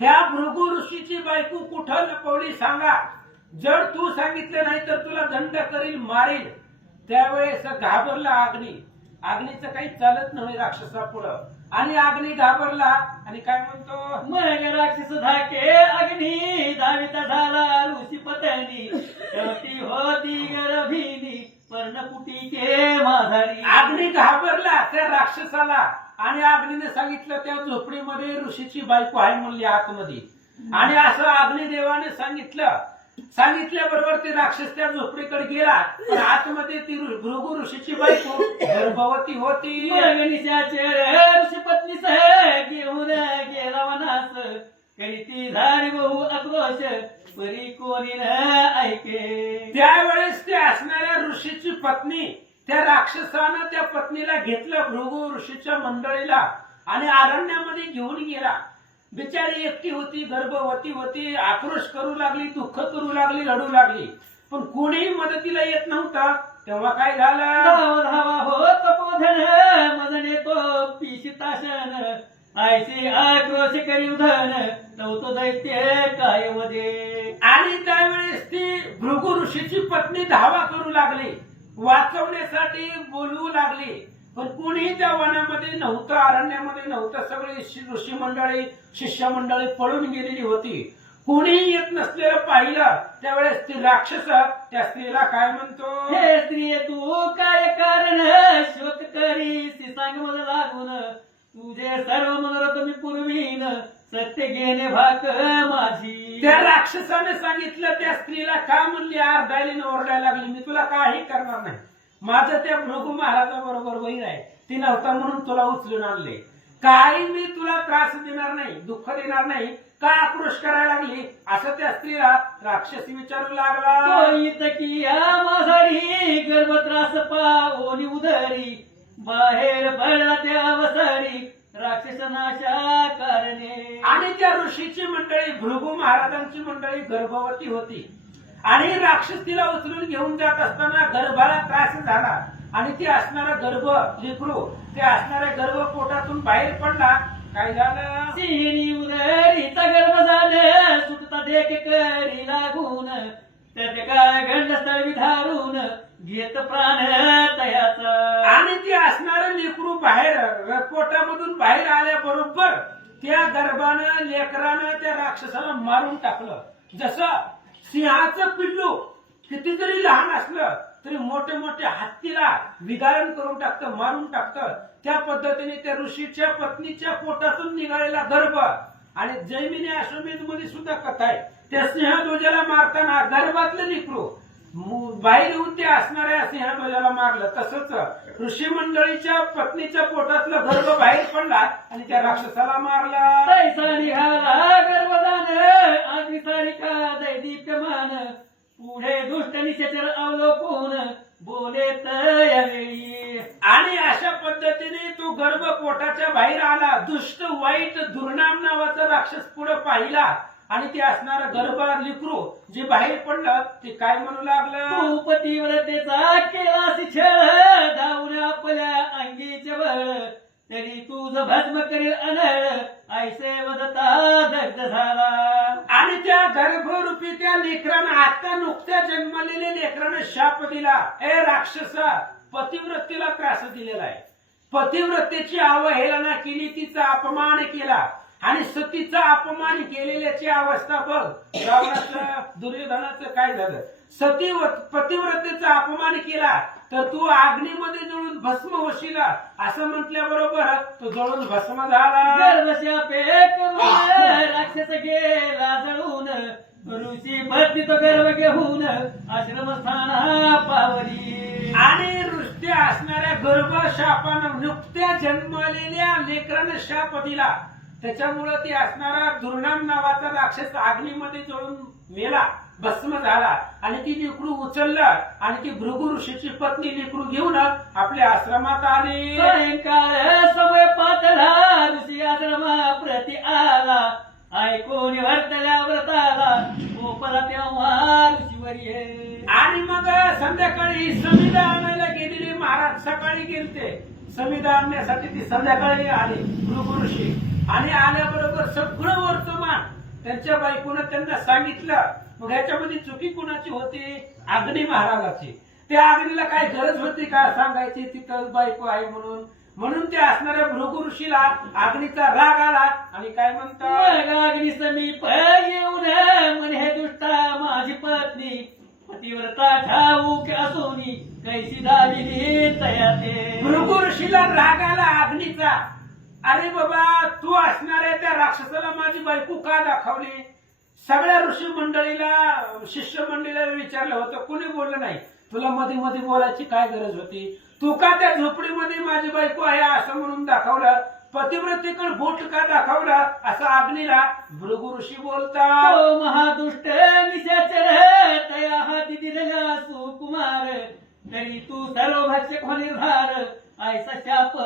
ह्या भृगु ऋषीची बायको कुठं लपवली सांगा, जर तू सांगितलं नाही तर तुला दंड करील मारील. त्यावेळेस घाबरला अग्नी, अग्नीचं काही चालत नव्हे राक्षसापुढं, आणि अग्नी घाबरला आणि काय म्हणतो, मग राक्षस धाके अग्नी धाविता झाला ऋषी पत्नी शेवटी होती गर्भिणी पर्णकुटी के माझारी. अग्नी घाबरला त्या राक्षसाला आणि अग्नीने सांगितलं त्या झोपडीमध्ये ऋषीची बायको आहे म्हणली आतमध्ये. आणि असं अग्निदेवाने सांगितल्याबरोबर ते राक्षस त्या झोपडीकडे गेला, पण आतमध्ये ती भृगु ऋषीची बायको गर्भवती होती. निशाचे ऋषी पत्नी सह घेऊन गेला वनास करी ती झाडी बहु आक्रोश परी कोणी न ऐके. त्यावेळेस ते असणाऱ्या ऋषीची पत्नी, त्या राक्षसानं त्या पत्नीला घेतलं भृगु ऋषीच्या मंडळीला आणि अरण्यामध्ये घेऊन गेला. बिचारी एकटी होती, गर्भवती होती, आक्रोश करू लागली, दुःख करू लागली, रडू लागली, पण कोणीही मदतीला येत नव्हता. तेव्हा काय झालं, धावा धावा होत पोधन मजने तो पिशिताशन ऐशी आक्रोश करी उधन नव्हतो दैत्य काय मध्ये. आणि त्यावेळेस ती भृगु ऋषीची पत्नी धावा करू लागली, वाचवण्यासाठी बोलवू लागली, पण कोणीही त्या वनामध्ये नव्हतं, अरण्यामध्ये नव्हतं. सगळी ऋषी मंडळी शिष्य मंडळी पळून गेलेली होती. कोणीही येत नसलेलं पाहिलं. त्यावेळेस ती राक्षस त्या स्त्रीला काय म्हणतो, हे स्त्रिये तू काय कारण शोक करी सांग मला लागून तुझे सर्व मनोरथ मी पूर्वीन सत्य घेणे भाक माझी. त्या राक्षसाने सांगितलं त्या स्त्रीला, का म्हणली आरडायला ओरडायला लागली, मी तुला काही करणार नाही, माझं त्या भृगु महाराजा बरोबर वैर आहे, ती नव्हता म्हणून तुला उचलून आणले, काही मी तुला त्रास देणार नाही, दुःख देणार नाही, का आक्रोश करायला लागली असं त्या स्त्रीला राक्षसी विचारू लागला. किया माझारी गर्भ त्रास पाओनी उदरी बाहेर पडला त्या अवसरी राक्षस नाशा कारणे. आणि त्या ऋषीची मंडळी भृगु महाराजांची मंडळी गर्भवती होती आणि राक्षस तिला उचलून घेऊन जात असताना गर्भाला त्रास झाला आणि ते असणारा गर्भ लेकरू ते असणाऱ्या गर्भ पोटातून बाहेर पडला. काय झालं, सिहिणी उदरीचा गर्भ झालं सुटता देख करी लागून त्याचे काय गंडस्थळ विधारून घेत प्राण तयाचा. आणि ते असणारं लेकरू बाहेर पोटामधून बाहेर आल्याबरोबर त्या गर्भानं लेकरानं त्या राक्षसाला मारून टाकलं. जसं सिंहाचं पिल्लू किती जरी लहान असलं तरी मोठे मोठे हत्तीला विदारण करून टाकतं, मारून टाकतं. त्या पद्धतीने त्या ऋषीच्या पत्नीच्या पोटातून निघालेला गर्भ आणि जैमिनी अश्वमेध मध्ये सुद्धा कथा आहे, त्या सिंहध्वजाला मारताना गर्भातलं लेकरू बाहेर येऊन ते असणाऱ्या सिंहध्वजाला मारलं. तसंच ऋषी मंडळीच्या पत्नीच्या पोटातलं गर्भ बाहेर पडला आणि त्या राक्षसाला मारला. तैसा निघाला गर्भदान अग्निसारिका दैदीप्यमान पुढे दुष्ट निशाचर अवलोकून बोलेत यावेळी. आणि अशा पद्धतीने तो गर्भ पोटाच्या बाहेर आला. दुष्ट वाईट दुर्नाम नावाचा राक्षस पुढे पाहिला आणि ते असणारं गर्भ लेकरू जे बाहेर पडलं ते काय म्हणू लागलं, तू पतिव्रतेचा केलासी छळ धावून आपल्या अंगीचे बळ तरी तुझ भस्म करील अनळ ऐसे वदता दग्ध झाला. आणि त्या गर्भरूपी त्या लेकरानं आता नुकत्या जन्मलेल्या लेकरानं शाप दिला, ए राक्षसा पतिव्रतेला त्रास दिलेला आहे, पतिव्रतेची अवहेलना केली, तिचा अपमान केला आणि सतीचा अपमान केलेल्याची अवस्था बघ. रावणाचं दुर्योधनाचं काय झालं? सती पतिव्रतेचा अपमान केला तर तू अग्नीमध्ये जळून भस्म होशील असं म्हटल्याबरोबर तो जळून भस्म झाला. गर्वशापे करून राक्षस गेला जळून ऋषी भरती तो गर्व घेऊन आश्रमस्थाना पावली. आणि नुसत्या असणाऱ्या गर्भशापानं नुकत्या जन्मलेल्या लेकरानं शाप दिला. त्याच्यामुळं ती असणारा दुर्नाम नावाचा राक्षस अग्नीमध्ये जळून मेला, भस्म झाला. आणि ती लेकरू उचललं आणि ती भृगु ऋषीची पत्नी लेकरू घेऊन आपल्या आश्रमात आली. सायंकाळ समय पातळा ऋषी आश्रमा प्रति आला ऐकून वर्तल्या व्रताला गोपाला तेव्हा ऋषीवरी. आणि मग संध्याकाळी समिधा आणायला गेलेली. महाराज सकाळी गेलते समिधा आणण्यासाठी, ती संध्याकाळी आली भृगु ऋषी. आणि आल्याबरोबर सगळं वर्तमान त्यांच्या बायकोनं त्यांना सांगितलं. मग ह्याच्यामध्ये चुकी कुणाची होती? अग्नी महाराजाची. त्या अग्नीला काय गरज होती का सांगायची तिथं बायको आहे म्हणून? म्हणून त्या असणाऱ्या भृगु ऋषीला अग्नीचा राग आला आणि काय म्हणतात? अग्नी समीप येऊन म्हणे दुष्टा माझी पत्नी पतिव्रता ठाऊक असूनी कैसी दाविली तयाते. भृगु ऋषीला राग आला अग्नीचा. अरे बाबा, तू असणाऱ्या त्या राक्षसाला माझी बायको का दाखवली? सगळ्या ऋषी मंडळीला शिष्य मंडळीला विचारलं होतं, कुणी बोललं नाही. तुला मध्ये मध्ये बोलायची काय गरज होती? तू का त्या झोपडीमध्ये माझी बायको आहे असं म्हणून दाखवलं? पतिव्रतेकडे बोट का दाखवलं असं अग्नीला भृगु ऋषी बोलतात. ओ महादुष्ट निशाचर तया हाती दिलेला सुकुमार तरी तू सर्व भक्षक हो निर्धार ऐसा शाप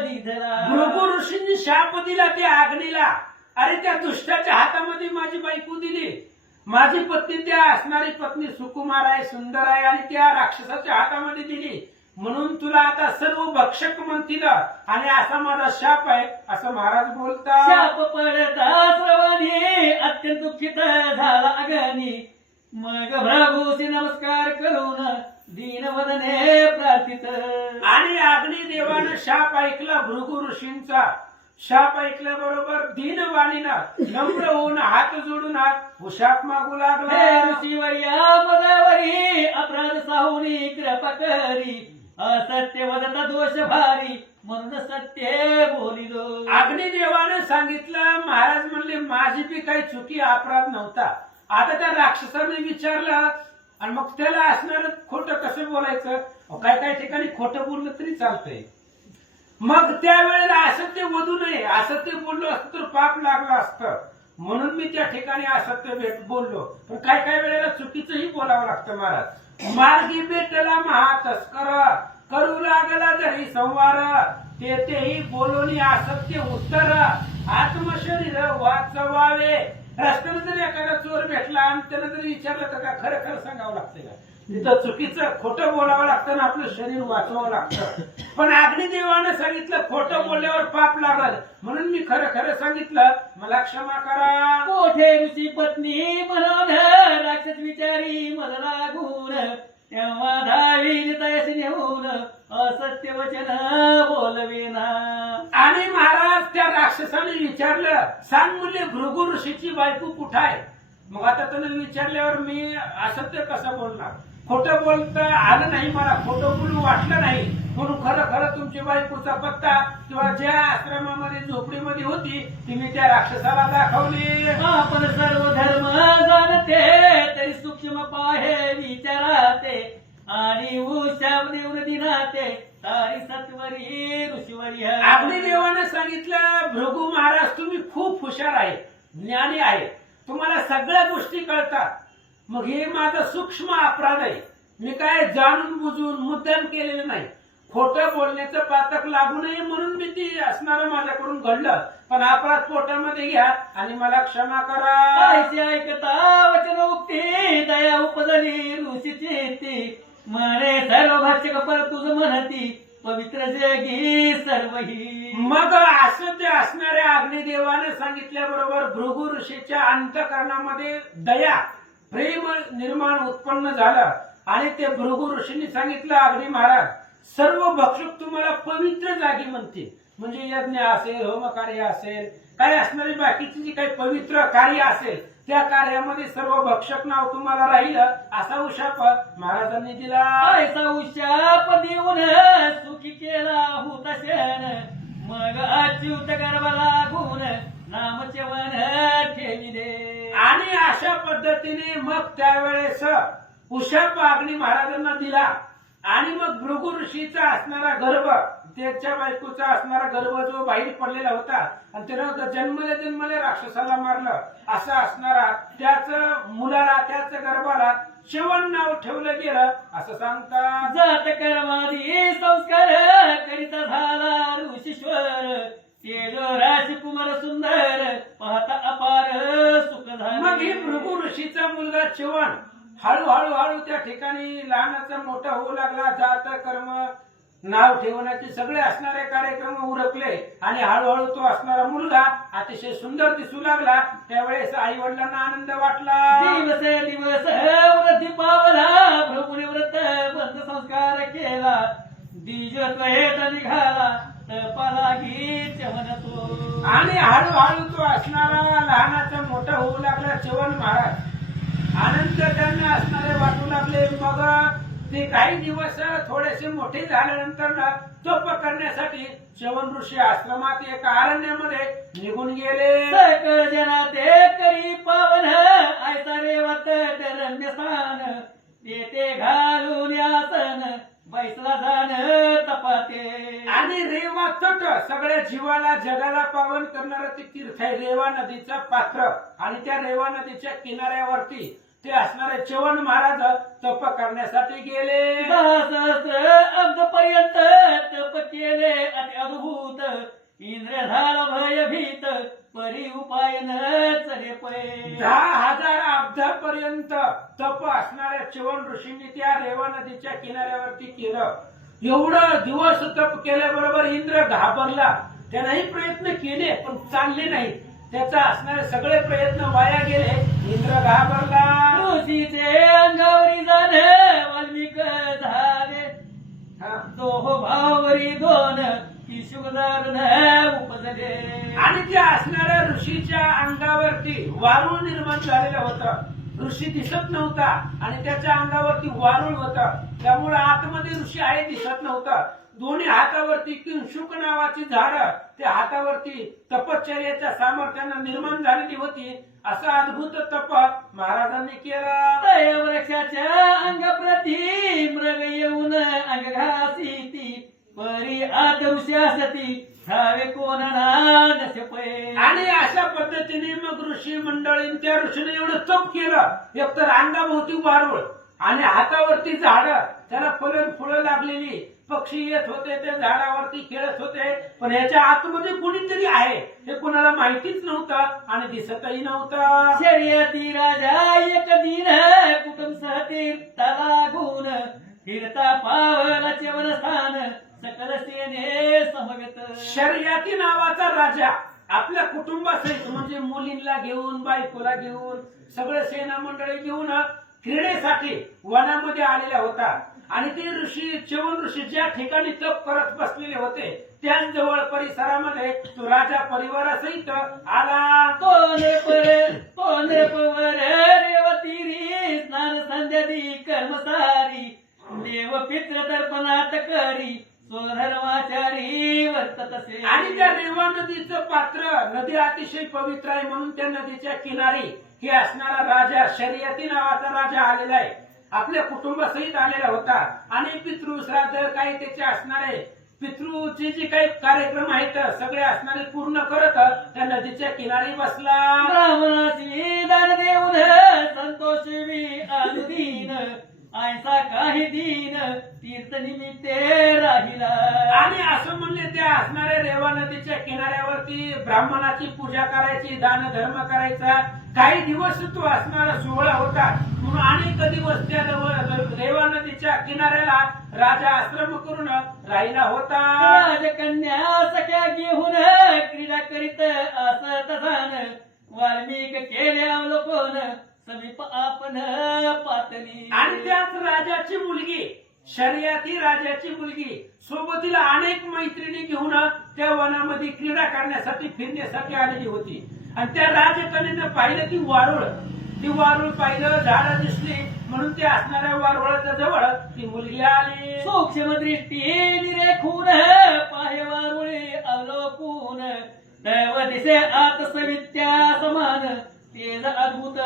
दिधरा. भृगु ऋषींनी शाप दिला त्या अग्नीला. अरे त्या दुष्टाच्या हातामध्ये माझी बायको दिली. माझी पत्नी त्या असणारी पत्नी सुकुमार आहे, सुंदर आहे आणि त्या राक्षसाच्या हातामध्ये दिली. म्हणून तुला आता सर्व भक्षक म्हणतील आणि असा माझा शाप आहे असं महाराज बोलतात. शाप पडता श्रवणी अत्यंत दुःखित झाला अग्नी. मग भृगुशी नमस्कार करून दीनवदने प्रार्थित. आणि अग्नी देवानं शाप ऐकला भृगु ऋषींचा. शाप ऐकल्याबरोबर दीनवाणीनं नम्र होऊन हात जोडून शाप मागू लागला. ऋषीवर्या पदावरी अपराध साहुनी कृपा करी असत्य वदता दोष भारी म्हणून सत्य बोलिलो. अग्निदेवानं सांगितलं. महाराज म्हणले माझी बी काही चुकी अपराध नव्हता. आता त्या राक्षसाने विचारलं आणि मग त्याला असणार खोटं कसं बोलायचं? काय काही ठिकाणी खोटं बोललं तरी चालतंय. मग त्यावेळेला असत्य वधू नये, असत्य बोललो असतं तर पाप लागलं असतं. म्हणून मी त्या ठिकाणी असत्य बोललो. पण काय काय वेळेला चुकीचंही बोलावं लागतं महाराज. मार्गी भेटला महातस्कर करू लागला जरी संवार तेही बोलून असत्य उत्तर आत्मशरीर वाचवावे. रस्त्याने जर एखादा चोर भेटला आणि त्यानं जर विचारलं तर का खरं खरं सांगावं लागतं का? तिथं चुकीचं खोटं बोलावं लागतं ना आपलं शरीर वाचवावं लागतं. पण अग्निदेवानं सांगितलं खोटं बोलल्यावर पाप लागल म्हणून मी खरं खरं सांगितलं, मला क्षमा करा. कोठे ऋषी पत्नी म्हणून राक्षस विचारी मला लागून तेव्हा धावी तयस नेऊन असत्य वचन बोलवेना. आणि महाराज त्या राक्षसाने विचारलं, सांग म्हणले भृगु ऋषीची बायको कुठं आहे? मग आता त्यानं विचारल्यावर मी असत्य कसं बोलणार? खोटं बोलता आलं नाही मला, खोटं बोलू वाटलं नाही. म्हणून खरं खरं तुमच्या बायकोचा पत्ता किंवा ज्या आश्रमामध्ये झोपडीमध्ये होती ती मी त्या राक्षसाला दाखवली. आपण सर्व धर्म जाणते तरी सूक्ष्म पाहे विचाराते आणि उशाव देऊन दिनाते तारी सत्वरी ऋषीवरी. अग्निदेवानं सांगितलं, भृगु महाराज तुम्ही खूप हुशार आहे, ज्ञानी आहे, तुम्हाला सगळ्या गोष्टी कळतात. मग हे माझा सूक्ष्म अपराध आहे. मी काय जाणून बुजून मुद्दाम केलेलं नाही. खोटं बोलण्याचं पातक लागू नये म्हणून मी ती असणारं माझ्याकडून घडलं. पण अपराध पोटामध्ये घ्या आणि मला क्षमा करा. ऐकता वचनोक्ती दया उपजली ऋषीची म्हणे सर्व भाषक पर तुझ म्हणती पवित्र जगी सर्वही. मग असं ते असणाऱ्या अग्निदेवाने सांगितल्याबरोबर भृगु ऋषीच्या अंतःकरणामध्ये दया प्रेम निर्माण उत्पन्न झालं. आणि ते भृगु ऋषींनी सांगितलं, अग्नी महाराज सर्व भक्षक तुम्हाला पवित्र जागी म्हणतील. म्हणजे यज्ञ असेल, होमकार्य असेल, काही असणारी बाकीची जी काही पवित्र कार्य असेल त्या कार्यामध्ये सर्व भक्षक नाव तुम्हाला राहील असा उशाप महाराजांनी दिला. ऐसा उशाप देऊन सुखी केला हुताशन मग अच्युत गर्भ लागून नामचवन ठेविले. आणि अशा पद्धतीने मग त्यावेळेस उशाप अग्नी महाराजांना दिला आणि मग भृगु ऋषीचा असणारा गर्भ त्याच्या बायकोचा असणारा गर्भ जो बाहेर पडलेला होता आणि त्यानं जन्मले राक्षसाला मारलं असा असणारा त्याच मुलाला त्याच गर्भाला च्यवन नाव ठेवलं गेलं असं सांगतात. जात कर्मादी संस्कार करिता झाला ऋषीश्वर तेजो राजकुमार सुंदर पाहता अपार सुख मग ही झाले. भृगु ऋषीचा मुलगा च्यवन हळूहळू त्या ठिकाणी लहानाचा मोठा होऊ लागला. जात कर्म नाव ठेवण्याचे सगळे असणारे कार्यक्रम उरकले आणि हळूहळू तो असणारा मुलगा अतिशय सुंदर दिसू लागला. त्यावेळेस आई वडिलांना आनंद वाटला. दिवस दिवस व्रती पावला भृगुने व्रत बंद संस्कार केला द्विजत्व हेट निघाला तपाला गीत म्हणतो. आणि हळूहळू तो असणारा लहानाचा मोठा होऊ लागला च्यवन महाराज. आनंद त्यांना असणारे वाटू लागले. मग ते काही दिवस थोडेसे मोठे झाल्यानंतर तप करण्यासाठी च्यवन ऋषी आश्रमात एका अरण्यामध्ये निघून गेले. सकळ जना ते करी पावन ऐसा रेवत रम्य स्थान येते घालून आसन बैसला जाण तपाते. आणि रेवा तट सगळ्या जीवाला जगाला पावन करणारं ते तीर्थ आहे रेवा नदीचं पात्र. आणि त्या रेवा नदीच्या किनाऱ्यावरती ते असणारे च्यवन महाराज तप करण्यासाठी गेले. 10 सहस्र अब्द पर्यंत तप केले अति अद्भुत इंद्र झाला भयभीत परी उपाय न चले पै. 10,000 अब्दापर्यंत तप असणाऱ्या च्यवन ऋषींनी त्या रेवा नदीच्या किनाऱ्यावरती केलं. एवढं दिवस तप केल्याबरोबर इंद्र घाबरला. त्यानेही प्रयत्न केले पण चालले नाही. त्याचा असणारे सगळे प्रयत्न वाया गेले. इंद्र घाबरला. ऋषीचे अंगावरी जाणे वाल्मिक झाले दोह भावरी दोन की शुगदार उपजले. आणि त्या असणाऱ्या ऋषीच्या अंगावरती वारुळ निर्माण झालेलं होतं. ऋषी दिसत नव्हता आणि त्याच्या अंगावरती वारुळ होतं. त्यामुळे आतमध्ये ऋषी आहे दिसत नव्हतं. दोन्ही हातावरती किंशुक नावाची झाडं त्या हातावरती तपश्चर्याच्या सामर्थ्यानं निर्माण झालेली होती. असा अद्भुत तप महाराजांनी केलं. वृक्षाच्या अंगप्रती मृग येऊन अंग घासी परी आत ऋषी धावे कोणा नशपै. आणि अशा पद्धतीने मग ऋषी मंडळी त्या ऋषीने एवढं तप केलं. एकतर अंगाभोवती वारुळ आणि हातावरती झाडं त्याला फुलं लागलेली. पक्षी येत होते त्या झाडावरती खेळत होते. पण याच्या आतमध्ये कुणीतरी आहे हे कुणाला माहितीच नव्हतं आणि दिसतही नव्हतं. शर्यती राजा एक दिन कुटुंब सहतीर्थाला गुण फिरता पावला च्यवन स्थान सकल सेने समवेत. शर्यती नावाचा राजा आपल्या कुटुंबासहित म्हणजे मुलींना घेऊन बायकोला घेऊन सगळं सेना मंडळी घेऊन क्रीडेसाठी वनामध्ये आलेला होता. आणि ते ऋषी च्यवन ऋषी ज्या ठिकाणी तप करत बसलेले होते त्याच जवळ परिसरामध्ये तो राजा परिवारासहित आला. तोंडे पवर रेवतीरी स्नान संध्यादी कर्मसारी देव पित्र तर्पणात करी स्वधर्माचारी वर्ततसे. आणि त्या रेवा नदीचं पात्र नदी अतिशय पवित्र आहे म्हणून त्या नदीच्या किनारी हे असणारा राजा शर्यती नावाचा राजा आलेला आहे. आपल्या कुटुंबासहित आलेला होता. आणि पितृश्राद्ध काही त्याचे असणारे पितृचे जे काही कार्यक्रम आहेत सगळे असणारे पूर्ण करत त्या नदीच्या किनारी बसला. ब्राह्मणाची दान देऊन संतोषवी अनुदीन ऐसा काही दिन तीर्थ निमित्ते राहिला. आणि असं म्हणले त्या असणाऱ्या रेवा नदीच्या किनाऱ्यावरती ब्राह्मणाची पूजा करायची दान धर्म करायचा. काही दिवस तो असणारा सोहळा होता म्हणून अनेक दिवस त्या रेवा नदीच्या किनाऱ्याला राजा आश्रम करून राहिला होता. राजकन्या सख्या घेऊन क्रीडा करीत असत जाण वाल्मिक केले अवलोकन समीप आपण पातली. आणि त्याच राजाची मुलगी शर्यती राजाची मुलगी सोबतीला अनेक मैत्रिणी घेऊन त्या वनामध्ये क्रीडा करण्यासाठी फिरण्यासाठी आलेली होती. आणि त्या राजकन्येनं पाहिलं ती वारुळ पाहिलं, झाडं दिसली, म्हणून ते असणाऱ्या वारुळाच्या जवळ ती मुलगी आली. सूक्ष्म दृष्टी निरेखून पाहे वारुळे अवलोकून दैव दिसे आत सवित्या समान तेज अद्भुत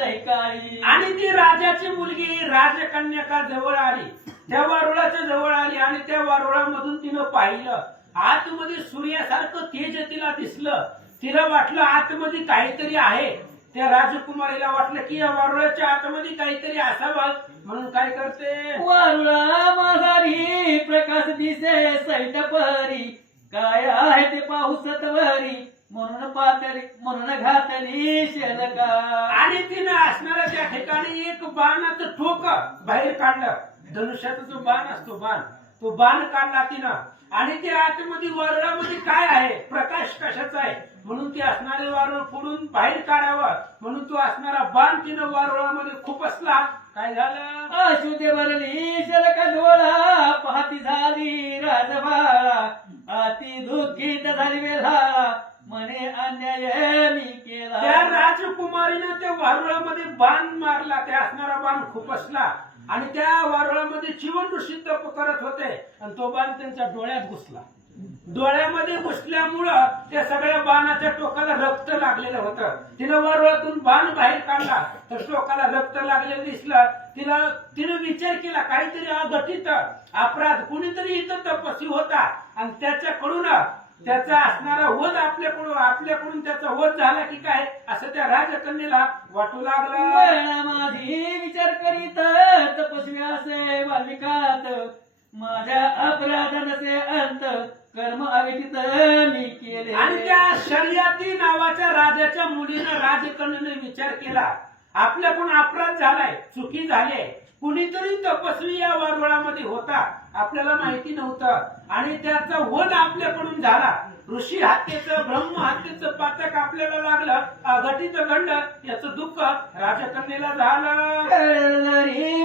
तैकाळी. आणि ती राजाची मुलगी राजकन्यका जवळ आली, त्या वारुळाच्या जवळ आली आणि त्या वारुळामधून तिनं पाहिलं. आतमध्ये सूर्यासारखं तेज तिला दिसलं. तिला वाटलं आतमध्ये काहीतरी आहे. त्या राजकुमारीला वाटलं की या वारुळाच्या आतमध्ये काहीतरी असावं, म्हणून काय करते, वारुळा माझारी प्रकाश दिसे सैत परी काय आहे ते पाहू सतवरी म्हणून घातली शेलका. आणि तिनं असणाऱ्या त्या ठिकाणी एक बाणाचं ठोक बाहेर काढलं. धनुष्याचा जो बाण असतो तो बाण काढला तिनं. आणि ते आतमध्ये वारुळामध्ये काय आहे, प्रकाश कशाचा आहे, म्हणून ते असणारे वारुळ फोडून बाहेर काढावं म्हणून तो असणारा बाण तिनं वारुळामध्ये खुपसला. काय झालं, अशुद्ध भरली शलका डोळा पाहती झाली राजबाळा अति दुःखित झाली वेळा म्हणे अन्याय मी केला. त्या राजकुमारीनं त्या वारुळामध्ये बाण मारला, त्या असणारा बाण खुपसला आणि त्या वारुळामध्ये चिवन ऋषी तप करत होते आणि तो बाण त्यांच्या डोळ्यात घुसला. डोळ्यामध्ये घुसल्यामुळं त्या सगळ्या बाणाच्या टोकाला रक्त लागलेलं होतं. तिनं वारुळातून बाण बाहेर काढला तर टोकाला रक्त लागलेलं दिसलं. तिनं विचार केला काहीतरी अघटित अपराध, कुणीतरी इथं तपस्वी होता आणि त्याच्याकडून त्याचा असणारा वध आपल्याकडून त्याचा वध झाला की काय असं त्या राजकन्येला वाटू लागलं. माझी विचार करीत तपस्वी असे वाल्मिकात माझ्या अपराध नसे अंत कर्म अविटित मी केले. आणि त्या शर्यती नावाच्या राजाच्या मुलीनं राजकन्येने विचार केला आपल्याकडून अपराध झालाय, चुकी झाली, कुणीतरी तपस्वी या वारुळामध्ये होता, आपल्याला माहिती नव्हतं आणि त्याचा वध आपल्याकडून झाला. ऋषी हत्येचं ब्रह्म हत्येचं पातक आपल्याला लागलं, अघटित घडलं, याचं दुःख राजकन्येला झालं.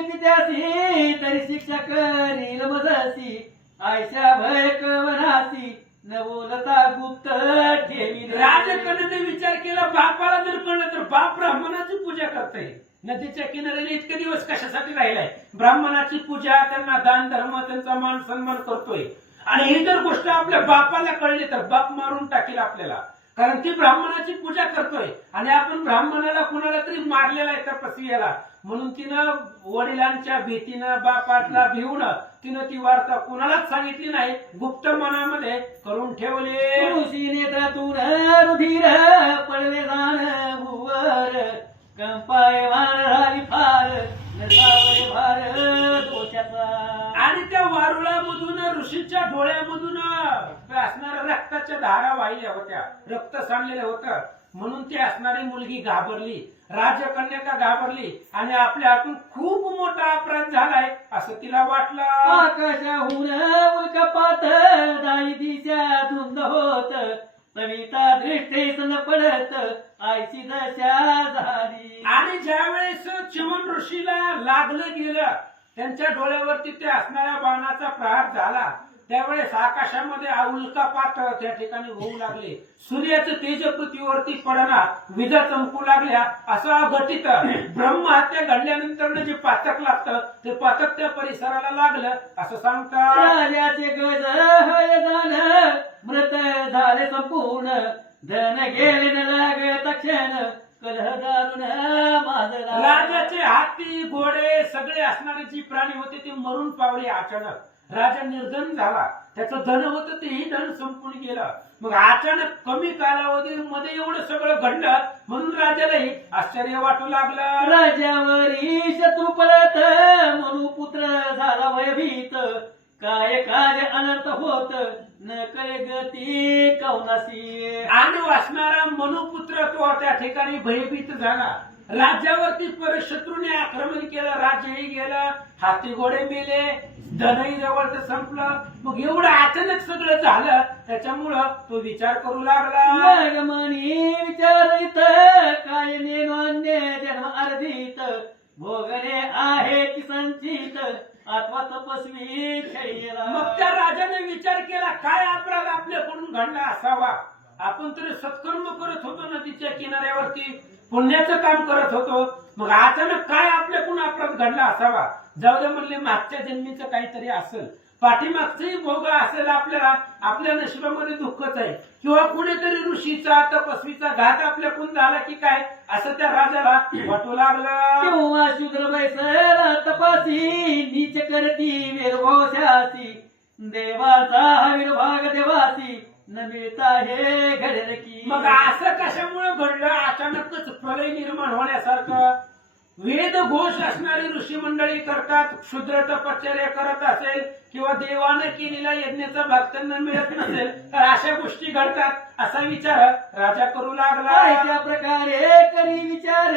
पित्यासी तरी शिक्षा करील मजसी आयशा भय कवनासी न बोलता गुप्त ठेवी. राजकन्येने विचार केला बापाला जर कळलं तर बाप ब्राह्मणाची पूजा करते, नदीच्या किनाऱ्याला इतके दिवस कशासाठी राहिलाय, ब्राह्मणाची पूजा, त्यांना दान धर्म, त्यांचा मान सन्मान करतोय आणि ही जर गोष्ट आपल्या बापाला कळली तर बाप मारून टाकेल आपल्याला, कारण ती ब्राह्मणाची पूजा करतोय आणि आपण ब्राह्मणाला कुणाला तरी मारलेला आहे तपस्वियाला. म्हणून तिनं वडिलांच्या भीतीनं बापातला भिवून तिनं ती वार्ता कुणालाच सांगितली नाही, गुप्त मनामध्ये करून ठेवली. नेत्रातून रुधिर पडले जाण भुवर कंपाय वाण झाली फार नसावरे भार दोषाचा. आणि त्या वारुळामधून ऋषीच्या डोळ्यामधून असणाऱ्या रक्ताच्या धारा वाहिल्या होत्या, रक्त सांडलेलं होतं. म्हणून ती असणारी मुलगी घाबरली, राजकन्यका घाबरली आणि आपल्या हातून खूप मोठा अपराध झालाय असं तिला वाटलं. आकाशाहून उल्कापात दाई दिशा धुंद होत सविता दृष्टीस न पडत आयची दशा झाली. आणि ज्यावेळेस चिवन ऋषीला लागलं गेलं, त्यांच्या डोळ्यावरती ते असणाऱ्या बाणाचा प्रहार झाला, त्यावेळेस आकाशामध्ये उल्कापात त्या ठिकाणी होऊ लागले. सूर्याचं तेज पृथ्वीवरती पडना, विजा चमकू लागल्या. असं अघटित ब्रह्महत्या घडल्यानंतर जे पातक लागतं ते पातक त्या परिसराला लागलं असं सांगतात. राजाचे गज हय झालं मृत झाले संपूर्ण धन गेले न लाग तक्षण कलह दारुण माझला. राजाचे हाती घोडे सगळे असणारे जी प्राणी होते ते मरून पावले. अचानक राजा निर्धन झाला, त्याचं धन होतं तेही धन संपून गेलं. मग अचानक कमी कालावधीमध्ये एवढं सगळं घडलं म्हणून राजालाही आश्चर्य वाटू लागलं. राजावरी शत्रू पळत म्हणू पुत्र झाला भयभीत काय काय अनर्थ होत न कळे गती कौनासी. आणि वासणारा मनुपुत्र तो त्या ठिकाणी भयभीत झाला. राज्यावरती शत्रूने आक्रमण केलं, राज्यही गेलं, हाती घोडे मेले, धनही जवळचं संपलं. मग एवढं अचानक सगळं झालं त्याच्यामुळं तो विचार करू लागला. मनी विचारित काय नेमान्य जन्म अर्धित भोगणे आहे की संचित अथवा तपस्वी खेळला. मग त्या राजाने विचार केला काय अपराध आपल्याकडून घडला असावा. आपण तरी सत्कर्म करत होतो नदीच्या किनाऱ्यावरती, पुण्याचं काम करत होतो. मग अचानक काय आपल्याकडून अपराध घडला असावा. जाऊ दे म्हणले, मागच्या जन्मीचं काहीतरी असेल, पाठीमागचंही भोग असेल आपल्याला, आपल्या नशिबामध्ये दुःखच आहे, किंवा कुणीतरी ऋषीचा तपस्वीचा घात आपल्याकडून झाला की काय, असं त्या राजाला वाटू लागलं. किंवा शूद्र बैसला तपासी नीच करती वीरभोशासी, देवाचा विर्भाग देवासी न मिळता हे घडेल की. मग असं कशामुळे घडलं? अचानकच प्रलय निर्माण होण्यासारखं. वेद घोष असणारी ऋषी मंडळी करतात, क्षुद्र तपश्चर्या करत असेल किंवा देवानं केलेल्या यज्ञाचा भाग त्यांना मिळत नसेल तर अशा गोष्टी घडतात असा विचार राजा करू लागला. अशा प्रकारे करी विचार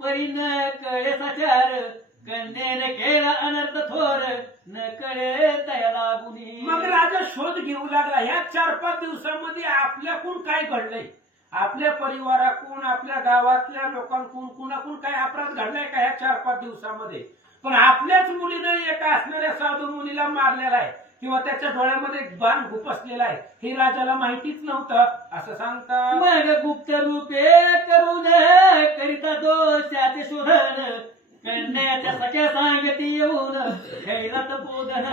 परी न कळे सचार, कन्येने केला अनर्थ थोर न कळे दया लागुनी. मग राजा शोध घेऊ लागला. या 4-5 दिवसामध्ये आपल्याकडून काय घडलंय, आपल्या परिवाराकडून, आपल्या गावातल्या लोकांकडून कुणाकडून काय अपराध घडलाय का या 4-5 दिवसामध्ये. पण आपल्याच मुलीनं एका असणाऱ्या साधू मुलीला मारलेला आहे किंवा त्याच्या डोळ्यामध्ये बाण खुपसलेला आहे, हे राजाला माहितीच नव्हतं असं सांगतात. मग गुप्त रूपे करून करिता दोषाचे शोधन, कन्याच्या सख्या सांगती येऊन कैलात बोधन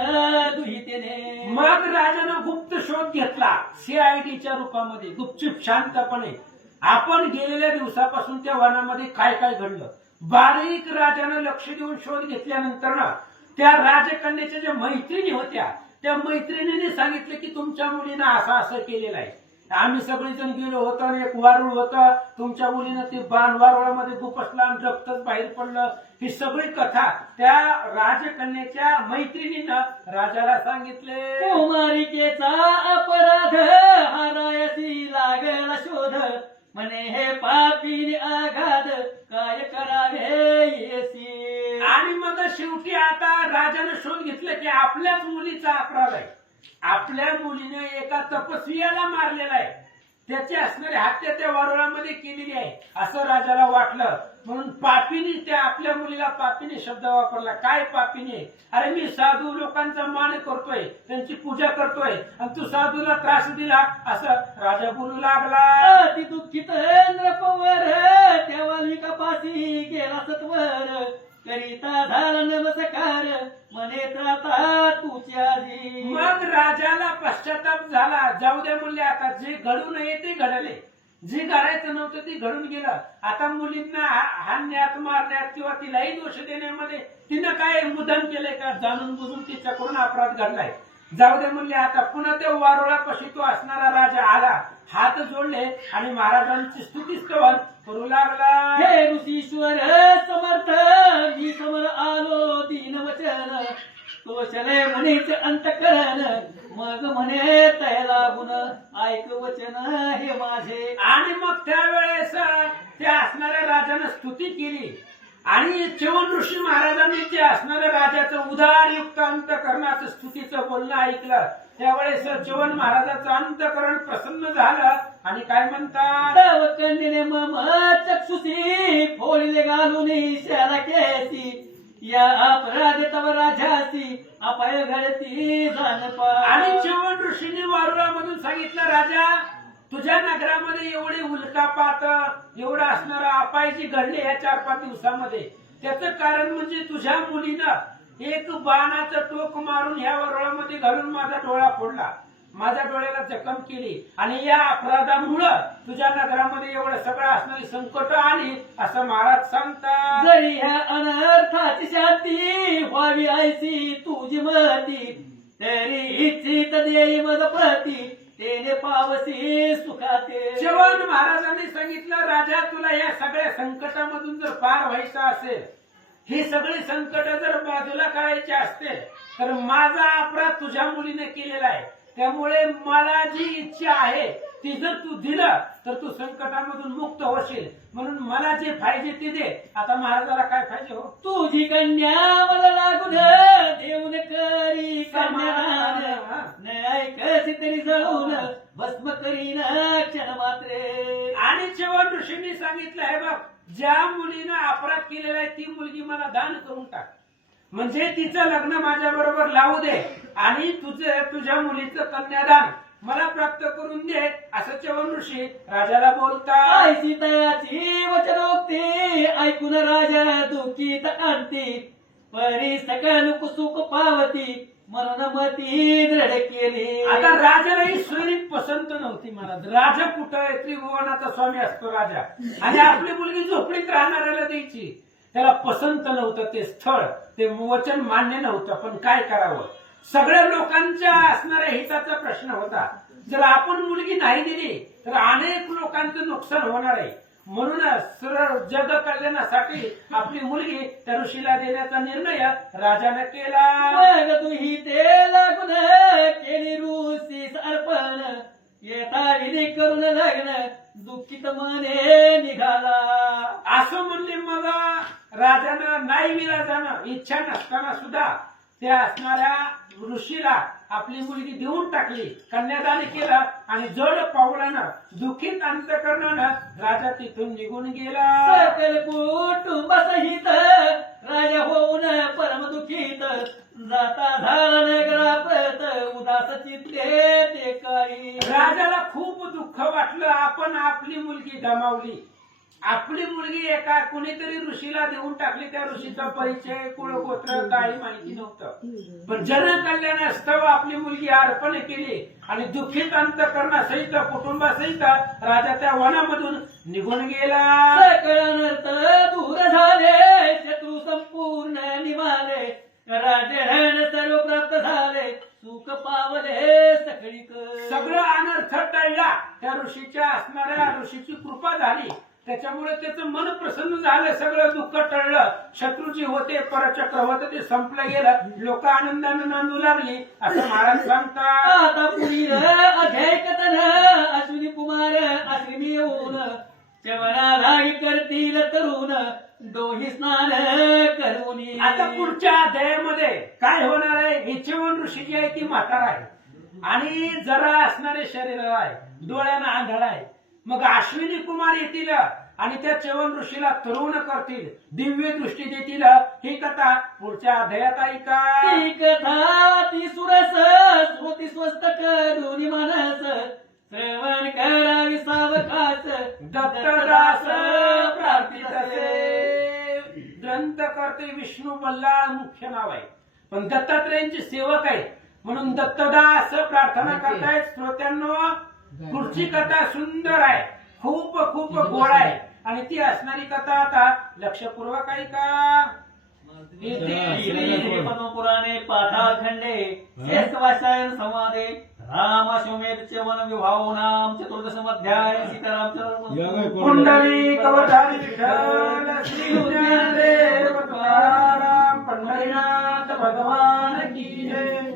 दुहितेने. मग राजानं गुप्त शोध घेतला CIDच्या रूपामध्ये, गुपचूप शांतपणे. आपण गेलेल्या दिवसापासून त्या वनामध्ये काय काय घडलं बारीक राजानं लक्ष देऊन शोध घेतल्यानंतर ना, त्या राजकन्याच्या ज्या मैत्रिणी होत्या त्या मैत्रिणीने सांगितलं की तुमच्या मुलीनं असं असं केलेलं आहे. आम्ही सगळेजण गेलो होतो आणि एक वारुळ होतं, तुमच्या मुलीनं ते बाण वारुळामध्ये गुपसला आणि रक्तच बाहेर पडलं. ही सगळी कथा त्या राजकन्याच्या मैत्रिणीनं राजाला सांगितले. कुमारिकेचा अपराध हारायसी लागला शोध, म्हणे हे पापी आघात काय करावे येसी. आणि मग शेवटी आता राजानं शोध घेतलं की आपल्याच मुलीचा अपराध आहे. आपल्या मुलीने एका तपस्वियाला मारलेला आहे, त्याची असणारी हत्या त्या वारुळामध्ये केलेली आहे असं राजाला वाटलं. म्हणून पापीने, त्या आपल्या मुलीला पापीने शब्द वापरला. काय पापीने? अरे मी साधू लोकांचा मान करतोय, त्यांची पूजा करतोय आणि तू साधूला त्रास दिला असं राजा बोलू लागला. अति दुःखित नृपवर त्या वाल्मिकापासी गेला सत्वर, करिता झाला नमस्कार म्हणे त्राता तुझ्या आधी. मग राजाला पश्चाताप झाला. जाऊ द्या म्हणले, आता जे घडू नये ते घडले, जे घडायचं नव्हतं ते घडून गेलं. आता मुलींना हाणण्यात, मारण्यात किंवा तिलाही दोष देण्यामध्ये तिनं काय मुद्दाम केलंय का? जाणून बुजून तिच्याकडून अपराध घडलाय. जाऊ दे म्हणले, आता पुन्हा त्या वारुळापाशी तो असणारा राजा आला, हात जोडले आणि महाराजांची स्तुतीस्तवन करू लागला. हे ऋषीश्वर समर्थ मी समोर आलो दीन वचन, तोषले म्हणेच अंतकरण, मग म्हणे तय लागून ऐक वचन हे माझे. आणि मग त्यावेळेस त्या असणाऱ्या राजानं स्तुती केली आणि च्यवन ऋषी महाराजांनी ते असणाऱ्या राजाचं उदारयुक्त अंतकरणाचं स्तुतीचं बोलणं ऐकलं. त्यावेळेस च्यवन महाराजाचं अंतकरण प्रसन्न झालं आणि काय म्हणतात? तव कन्येने मम चक्षुषी फोडले घालून शाला केसी, या अपराध तव राजासी अपाय घडती जाणपा. आणि च्यवन ऋषीने वारुळामधून सांगितलं, राजा तुझ्या नगरामध्ये एवढे उल्कापात, एवढं असणारं अपाय जे घडले या 4-5 दिवसामध्ये, त्याचं कारण म्हणजे तुझ्या मुलीनं एक बाणाचं टोक मारून ह्या वरुळामध्ये घालून माझा डोळा फोडला, माझ्या डोळ्याला जखम केली आणि या अपराधामुळं तुझ्या नगरामध्ये एवढं सगळं असणारी संकट आली असं महाराज सांगतात. जरी ह्या अनर्थाची शांती व्हावी ऐसी तुझी मती, तरी इच्छित देई मदपती तेने पावसी सुखाते. च्यवन महाराजांनी सांगितलं, राजा तुला या सगळ्या संकटामधून जर पार व्हायचं असेल, ही सगळी संकट जर बाजूला करायची असतील तर माझा अपराध तुझ्या मुलीने केलेला आहे. त्यामुळे मला जी इच्छा आहे ती जर तू दिलं तर तू संकटामधून मुक्त होशील. म्हणून मला जे पाहिजे ते दे. आता महाराजाला काय पाहिजे हो? तुझी कन्या मला लागून देऊन करी कन्यादान, न ऐकसी तरी जळून भस्म करीन क्षण मात्रे. आणि च्यवन ऋषींनी सांगितलं, हे बघ, ज्या मुलीनं अपराध केलेला आहे ती मुलगी मला दान करून टाक, म्हणजे तिचं लग्न माझ्या बरोबर लावू दे आणि तुझ्या मुलीचं कन्यादान मला प्राप्त करून दे असं च्यवन ऋषी राजाला बोलतात. आई सीताची वचनोक्ती ऐकून राजा दुःखीत आणती परी सकल कुसुक पावती म्हणून मती दृढ केली. आता राजाला ही सोयरीक पसंत नव्हती महाराज. राजा कुठं आहे? त्रिभुवनाचा स्वामी असतो राजा आणि आपली मुलगी झोपडीत राहणाऱ्याला द्यायची. त्याला पसंत नव्हतं ते स्थळ, ते वचन मान्य नव्हतं. पण काय करावं, सगळ्या लोकांच्या असणाऱ्या हिताचा प्रश्न होता. जर आपण मुलगी नाही दिली तर अनेक लोकांचं नुकसान होणार आहे. म्हणूनच सरळ जग कल्याणासाठी आपली मुलगी त्या ऋषीला देण्याचा निर्णय राजाने केला. मग तुही ते लागून केली ऋषीस अर्पण येता विधी करून लग्न दुःखित मने निघाला. असं म्हणले मग राजानं नाही विलाजानं इच्छा नसताना सुद्धा त्या असणाऱ्या ऋषीला आपली मुलगी देऊन टाकली, कन्यादान केलं आणि जड पावलानं दुःखित अंतकरणानं राजा तिथून निघून गेला. सकल कुटुंब सहित राजा होऊन परम दुःखित जाता झाला नगरापत उदास चित्ते ते काही. राजाला खूप दुःख वाटलं. आपण आपली मुलगी गमावली. आपली मुलगी एका कुणीतरी ऋषीला देऊन टाकली. त्या ऋषीचा परिचय कुळगोत्र काही माहिती नव्हतं. पण जनकल्याणास्तव आपली मुलगी अर्पण केली आणि दुःखित अंतकरणासहित कुटुंबासहित राजा त्या वनामधून निघून गेला. सकळ अनर्थ दूर झाले शत्रू संपूर्ण निभाले राजहण सर्व प्राप्त झाले सुख पावले सगळीक. सगळं अनर्थ टळला. त्या ऋषीच्या असणाऱ्या ऋषीची कृपा झाली. त्याच्यामुळे त्याचं मन प्रसन्न झालं. सगळं दुःख टळलं. शत्रू जे होते परचक्र होतं ते संपलं गेलं. लोक आनंदानं नांदू लागली असं महाराज सांगतात. आता पुरी अध्याय कथन अश्विनी कुमार अश्विनी येऊन चवनाला करतील तरुण दोही स्नान करून. आता पुढच्या अध्यायामध्ये काय होणार आहे? हे च्यवन ऋषी जी आहे ती म्हातारा आहे आणि जरा असणारे शरीर आहे, डोळ्यांना आंधळा आहे. मग अश्विनी कुमार येतील आणि त्या च्यवन ऋषीला तरुण करतील, दिव्य दृष्टी देतील. ही कथा पुढच्या अध्यायात ऐका. ती कथा ती सुरस श्रुती स्वस्त करून मानस श्रवण करावी सावकाश दत्तदास प्रार्थितसे. ग्रंथ करते विष्णू बल्लाळ मुख्य नाव आहे, पण दत्तात्रेयांचे सेवक आहे म्हणून दत्तदास प्रार्थना करतायत. श्रोत्यांनो, पुढची कथा सुंदर आहे, खूप खूप गोड आहे आणि ती असणारी कथा आता लक्षपूर्वक ऐका. श्री पद्मपुराणे पाठाखंडे शेषवासायन संवादे रामाश्वमेध च्यवन विवाहो नाम चतुर्दशमध्याय सीतारामचंद्र कुंडली कवचारी विठ्ठल श्री ज्ञानदेव तुकाराम पंढरीनाथ भगवान की जय.